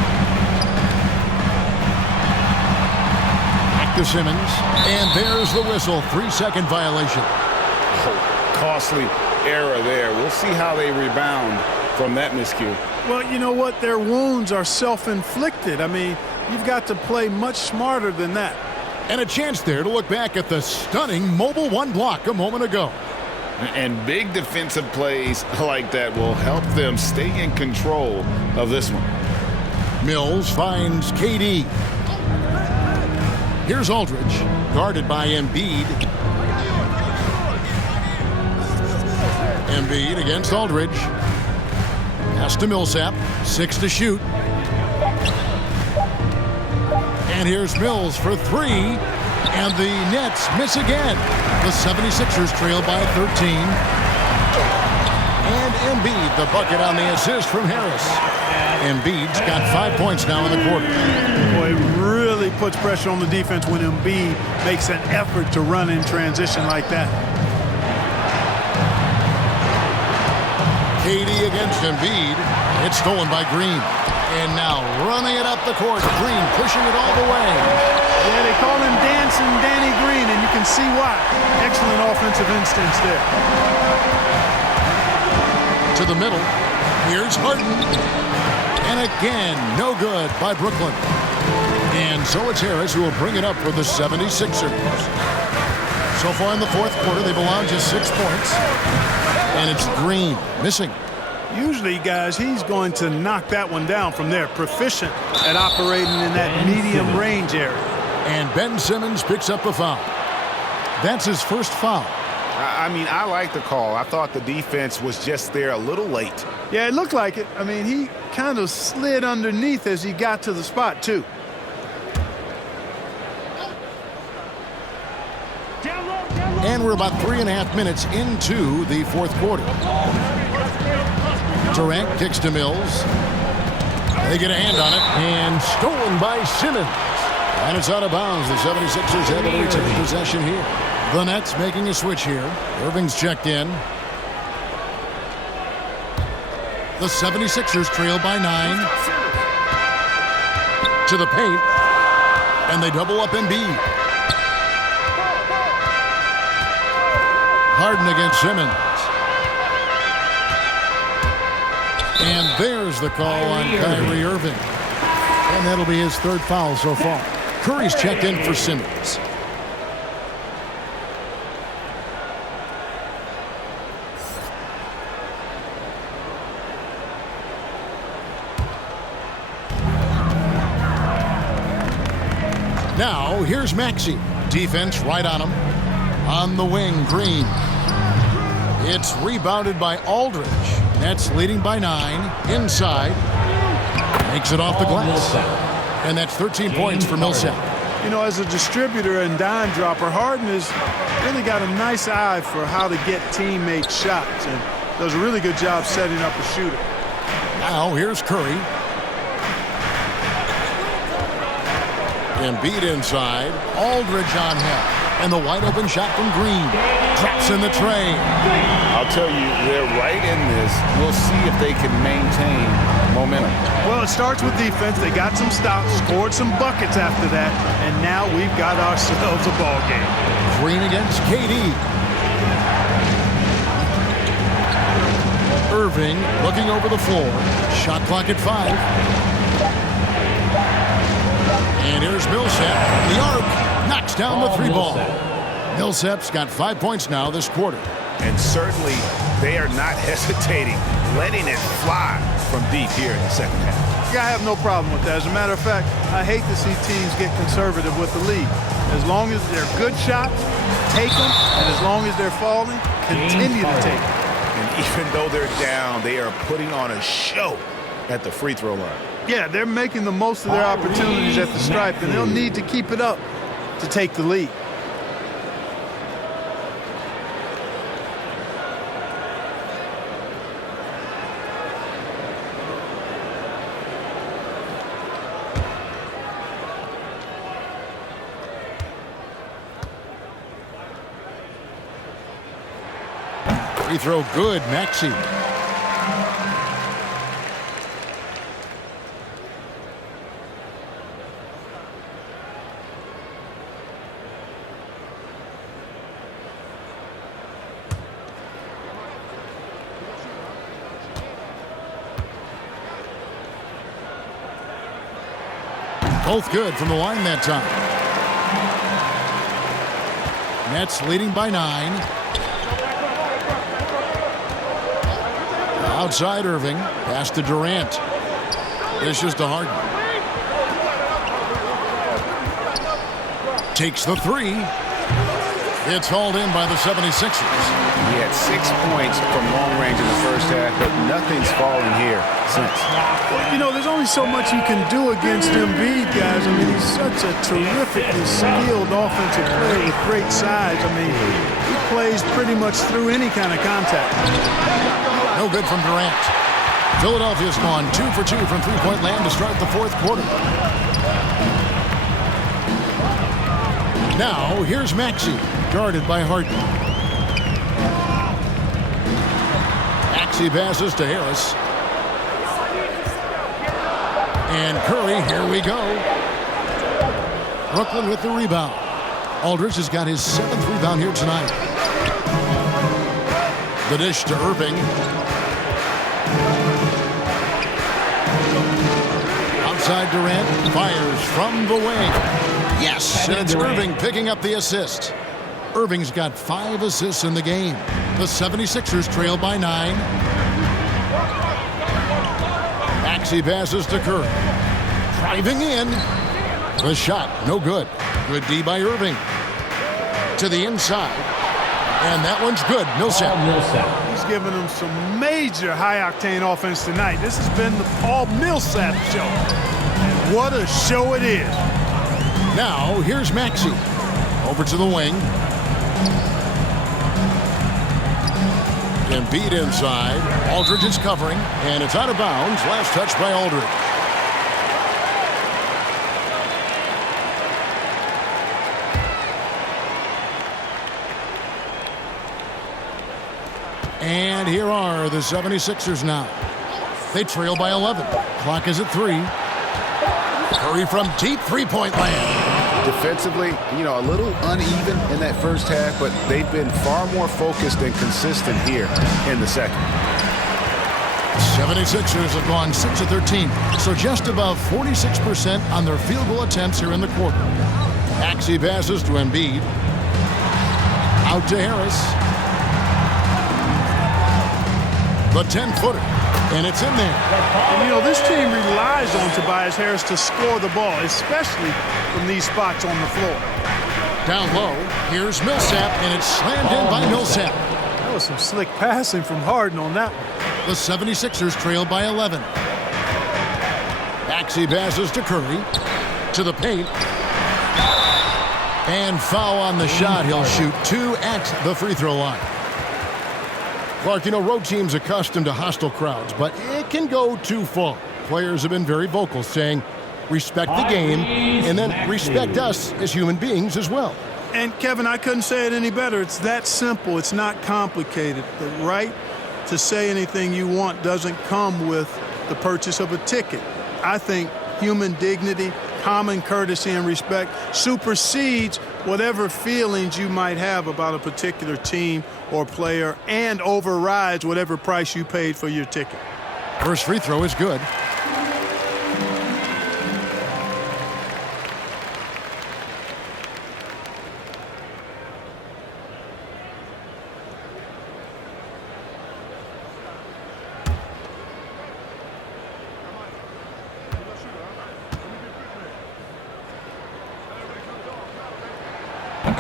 To Simmons, and there's the whistle. 3-second violation. Oh, costly error there. We'll see how they rebound from that miscue. Well, you know what? Their wounds are self-inflicted. I mean, You've got to play much smarter than that. And a chance there to look back at the stunning Mobile One block a moment ago. And big defensive plays like that will help them stay in control of this one. Mills finds KD. Here's Aldridge, guarded by Embiid. Embiid against Aldridge. Pass to Millsap, 6 to shoot. And here's Mills for 3, and the Nets miss again. The 76ers trail by 13. And Embiid, the bucket on the assist from Harris. Embiid's got 5 points now in the quarter. Boy, it really puts pressure on the defense when Embiid makes an effort to run in transition like that. KD against Embiid. It's stolen by Green. And now running it up the court. Green pushing it all the way. Yeah, they call him Dancing Danny Green, and you can see why. Excellent offensive instincts there. To the middle. Here's Harden. And again, no good by Brooklyn. And so it's Harris who will bring it up for the 76ers. So far in the fourth quarter, they've allowed just 6 points. And it's Green missing. Usually, guys, he's going to knock that one down from there. Proficient at operating in that medium range area. And Ben Simmons picks up a foul. That's his first foul. I mean, I like the call. I thought the defense was just there a little late. Yeah, it looked like it. I mean, he kind of slid underneath as he got to the spot, too. And we're about 3.5 minutes into the fourth quarter. Durant kicks to Mills. They get a hand on it, and stolen by Simmons. And it's out of bounds. The 76ers have a retake possession here. The Nets making a switch here. Irving's checked in. The 76ers trail by 9. To the paint. And they double up Embiid. Harden against Simmons. And there's the call on Kyrie Irving. And that'll be his third foul so far. Curry's checked in for Simmons. Now, here's Maxey. Defense right on him. On the wing, Green. It's rebounded by Aldridge. Nets leading by 9. Inside. Makes it off the glass. And that's 13 points for Millsap. You know, as a distributor and dime dropper, Harden has really got a nice eye for how to get teammates shots and does a really good job setting up a shooter. Now, here's Curry. Embiid inside. Aldridge on him. And the wide open shot from Green. Drops in the tray. I'll tell you, they're right in this. We'll see if they can maintain momentum. Well, it starts with defense. They got some stops, scored some buckets after that, and now we've got ourselves a ball game. Green against KD. Irving looking over the floor. Shot clock at 5. And here's Millsap. The arc knocks down the 3 ball. Millsap's got 5 points now this quarter. And certainly they are not hesitating, letting it fly from deep here in the second half. Yeah, I have no problem with that. As a matter of fact, I hate to see teams get conservative with the lead. As long as they're good shots, take them. And as long as they're falling, continue to take them. And even though they're down, they are putting on a show at the free throw line. Yeah, they're making the most of their opportunities at the stripe, and they'll need to keep it up to take the lead. Free throw good, Maxey. Both good from the line that time. Nets leading by 9. Outside Irving. Pass to Durant. Dishes to Harden. Takes the 3. It's hauled in by the 76ers. He had 6 points from long range in the first half, but nothing's fallen here since. Well, you know, there's only so much you can do against Embiid, guys. I mean, he's such a terrifically skilled offensive player with great size. I mean, he plays pretty much through any kind of contact. No good from Durant. Philadelphia's gone 2 for 2 from three-point land to start the fourth quarter. Now, here's Maxey, guarded by Harden. Maxey passes to Harris. And Curry, here we go. Brooklyn with the rebound. Aldridge has got his 7th rebound here tonight. The dish to Irving. Outside Durant, fires from the wing. Yes, and it's Irving picking up the assist. Irving's got 5 assists in the game. The 76ers trail by 9. Maxey passes to Curry. Driving in. The shot, no good. Good D by Irving. To the inside. And that one's good. Millsap. He's giving them some major high-octane offense tonight. This has been the Paul Millsap show. And what a show it is. Now, here's Maxey. Over to the wing. Embiid inside. Aldridge is covering, and it's out of bounds. Last touch by Aldridge. And here are the 76ers now. They trail by 11. Clock is at 3. Curry from deep three-point land. Defensively, you know, a little uneven in that first half, but they've been far more focused and consistent here in the second. 76ers have gone 6 of 13, so just above 46% on their field goal attempts here in the quarter. Maxey passes to Embiid. Out to Harris. The 10-footer, and it's in there. And, you know, this team relies on Tobias Harris to score the ball, especially from these spots on the floor. Down low, here's Millsap, and it's slammed in by Millsap. That was some slick passing from Harden on that one. The 76ers trail by 11. Maxey passes to Curry. To the paint. And foul on the shot. He'll shoot 2 at the free throw line. Clark, you know, road teams accustomed to hostile crowds, but it can go too far. Players have been very vocal, saying, respect the game, and then respect us as human beings as well. And, Kevin, I couldn't say it any better. It's that simple. It's not complicated. The right to say anything you want doesn't come with the purchase of a ticket. I think human dignity, common courtesy, and respect supersedes whatever feelings you might have about a particular team or player and overrides whatever price you paid for your ticket. First free throw is good.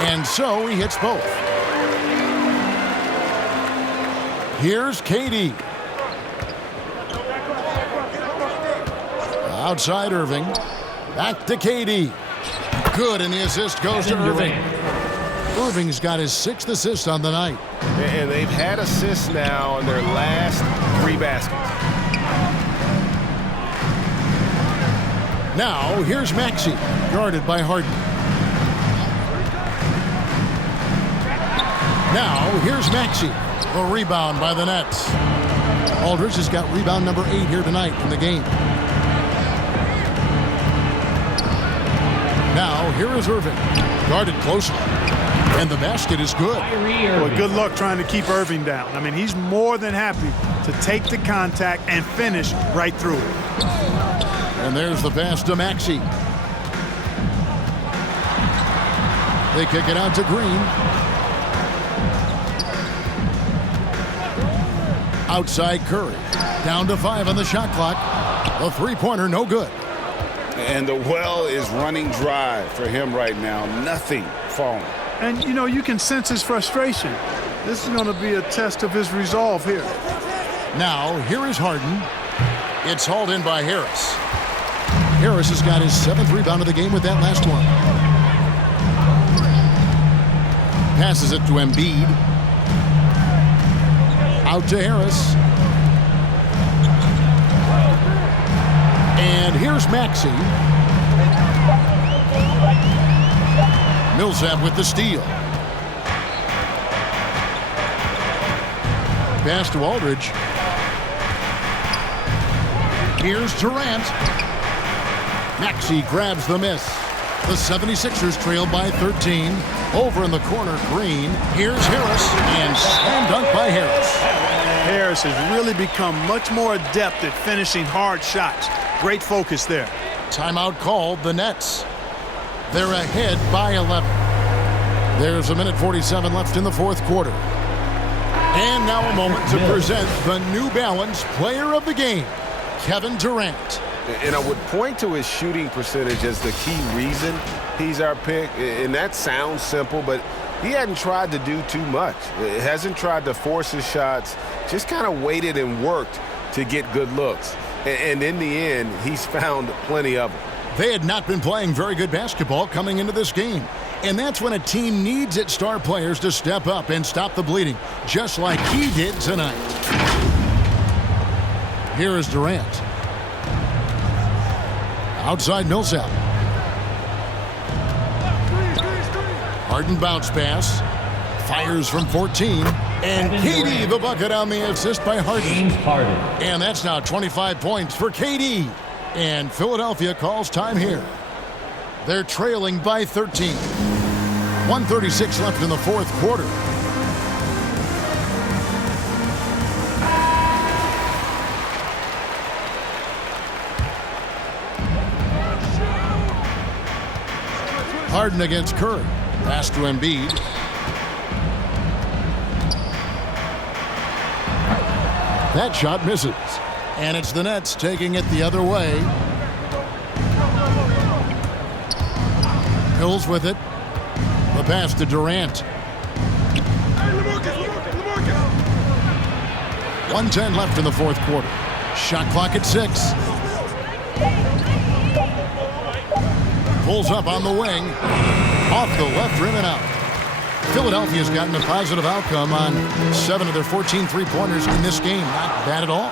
And so he hits both. Here's KD. Outside Irving. Back to KD. Good, and the assist goes to Irving. Irving's got his 6th assist on the night. And they've had assists now on their last 3 baskets. Now, here's Maxey, guarded by Harden. Now, here's Maxey. The rebound by the Nets. Aldridge has got rebound number 8 here tonight in the game. Now, here is Irving. Guarded closely. And the basket is good. Well, good luck trying to keep Irving down. I mean, he's more than happy to take the contact and finish right through it. And there's the pass to Maxey. They kick it out to Green. Outside Curry. Down to 5 on the shot clock. The three-pointer, no good. And the well is running dry for him right now. Nothing falling. And, you know, you can sense his frustration. This is going to be a test of his resolve here. Now, here is Harden. It's hauled in by Harris. Harris has got his 7th rebound of the game with that last one. Passes it to Embiid. Out to Harris. And here's Maxey. Millsap with the steal. Pass to Aldridge. Here's Durant. Maxey grabs the miss. The 76ers trail by 13. Over in the corner, Green. Here's Harris, and slam dunk by Harris. Harris has really become much more adept at finishing hard shots. Great focus there. Timeout called, the Nets. They're ahead by 11. There's 1:47 left in the fourth quarter. And now a moment to present the New Balance Player of the Game, Kevin Durant. And I would point to his shooting percentage as the key reason he's our pick. And that sounds simple, but he hadn't tried to do too much. He hasn't tried to force his shots, just kind of waited and worked to get good looks. And in the end, he's found plenty of them. They had not been playing very good basketball coming into this game. And that's when a team needs its star players to step up and stop the bleeding, just like he did tonight. Here is Durant. Outside Millsap. Harden bounce pass. Fires from 14. And KD the bucket on the assist by Harden. And that's now 25 points for KD. And Philadelphia calls time here. They're trailing by 13. 1:36 left in the fourth quarter. Harden against Curry. Pass to Embiid. That shot misses. And it's the Nets taking it the other way. Hills with it. The pass to Durant. 1:10 left in the fourth quarter. Shot clock at 6. Pulls up on the wing. Off the left rim and out. Philadelphia's gotten a positive outcome on 7 of their 14 three-pointers in this game. Not bad at all.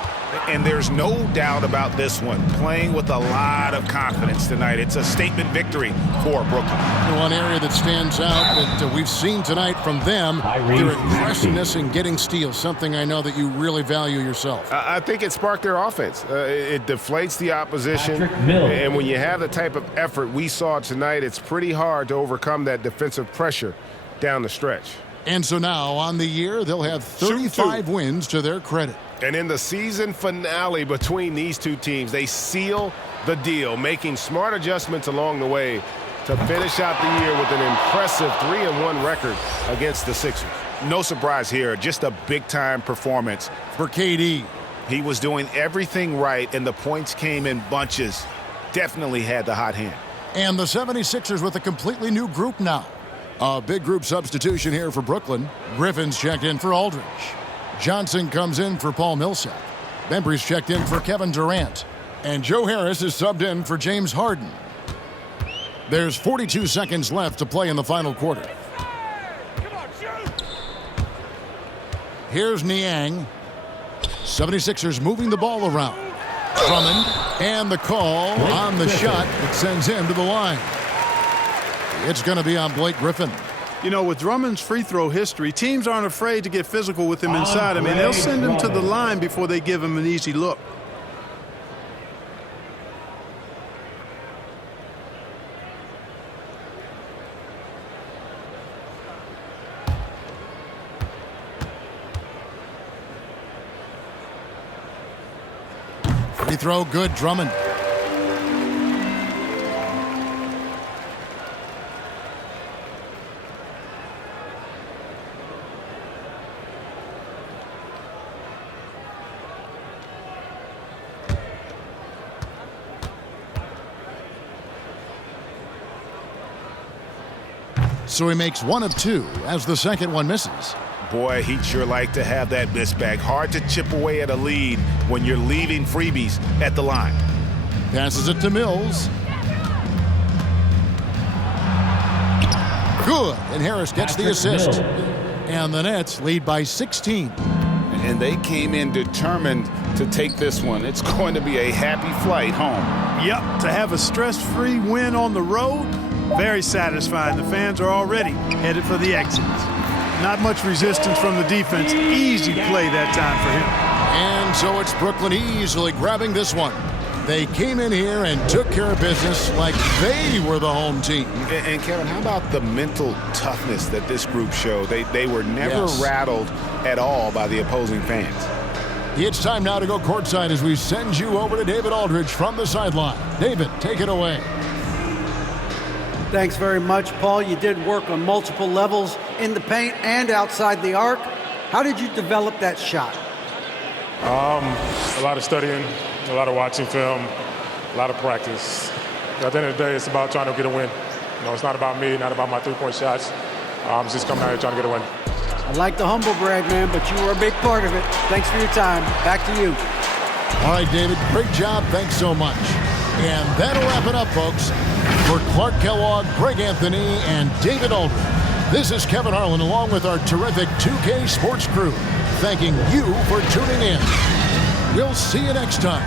And there's no doubt about this one. Playing with a lot of confidence tonight. It's a statement victory for Brooklyn. One area that stands out that we've seen tonight from them, their aggressiveness in getting steals, something I know that you really value yourself. I think it sparked their offense. It deflates the opposition. And when you have the type of effort we saw tonight, it's pretty hard to overcome that defensive pressure down the stretch. And so now on the year, they'll have 35 wins to their credit. And in the season finale between these two teams, they seal the deal, making smart adjustments along the way to finish out the year with an impressive 3-1 record against the Sixers. No surprise here, just a big-time performance for KD. He was doing everything right, and the points came in bunches. Definitely had the hot hand. And the 76ers with a completely new group now. A big group substitution here for Brooklyn. Griffin's checked in for Aldridge. Johnson comes in for Paul Millsap. Bembry's checked in for Kevin Durant. And Joe Harris is subbed in for James Harden. There's 42 seconds left to play in the final quarter. Here's Niang. 76ers moving the ball around. Drummond, and the call on the shot that sends him to the line. It's going to be on Blake Griffin. You know, with Drummond's free throw history, teams aren't afraid to get physical with him inside. I mean, they'll send him to the line before they give him an easy look. Free throw good, Drummond. So he makes 1 of 2 as the second one misses. Boy, he'd sure like to have that miss back. Hard to chip away at a lead when you're leaving freebies at the line. Passes it to Mills. Good, and Harris gets the assist. And the Nets lead by 16. And they came in determined to take this one. It's going to be a happy flight home. Yep, to have a stress-free win on the road, very satisfying. The fans are already headed for the exits. Not much resistance from the defense. Easy play that time for him. And so it's Brooklyn easily grabbing this one. They came in here and took care of business like they were the home team. And Kevin, how about the mental toughness that this group showed? They were never rattled at all by the opposing fans. It's time now to go courtside as we send you over to David Aldridge from the sideline. David, take it away. Thanks very much, Paul. You did work on multiple levels in the paint and outside the arc. How did you develop that shot? A lot of studying, a lot of watching film, a lot of practice. At the end of the day, it's about trying to get a win. It's not about me, not about my three-point shots. I'm just coming out here trying to get a win. I like the humble brag, man, but you were a big part of it. Thanks for your time. Back to you. All right, David, great job. Thanks so much. And that'll wrap it up, folks. For Clark Kellogg, Greg Anthony, and David Aldridge, this is Kevin Harlan along with our terrific 2K Sports crew, thanking you for tuning in. We'll see you next time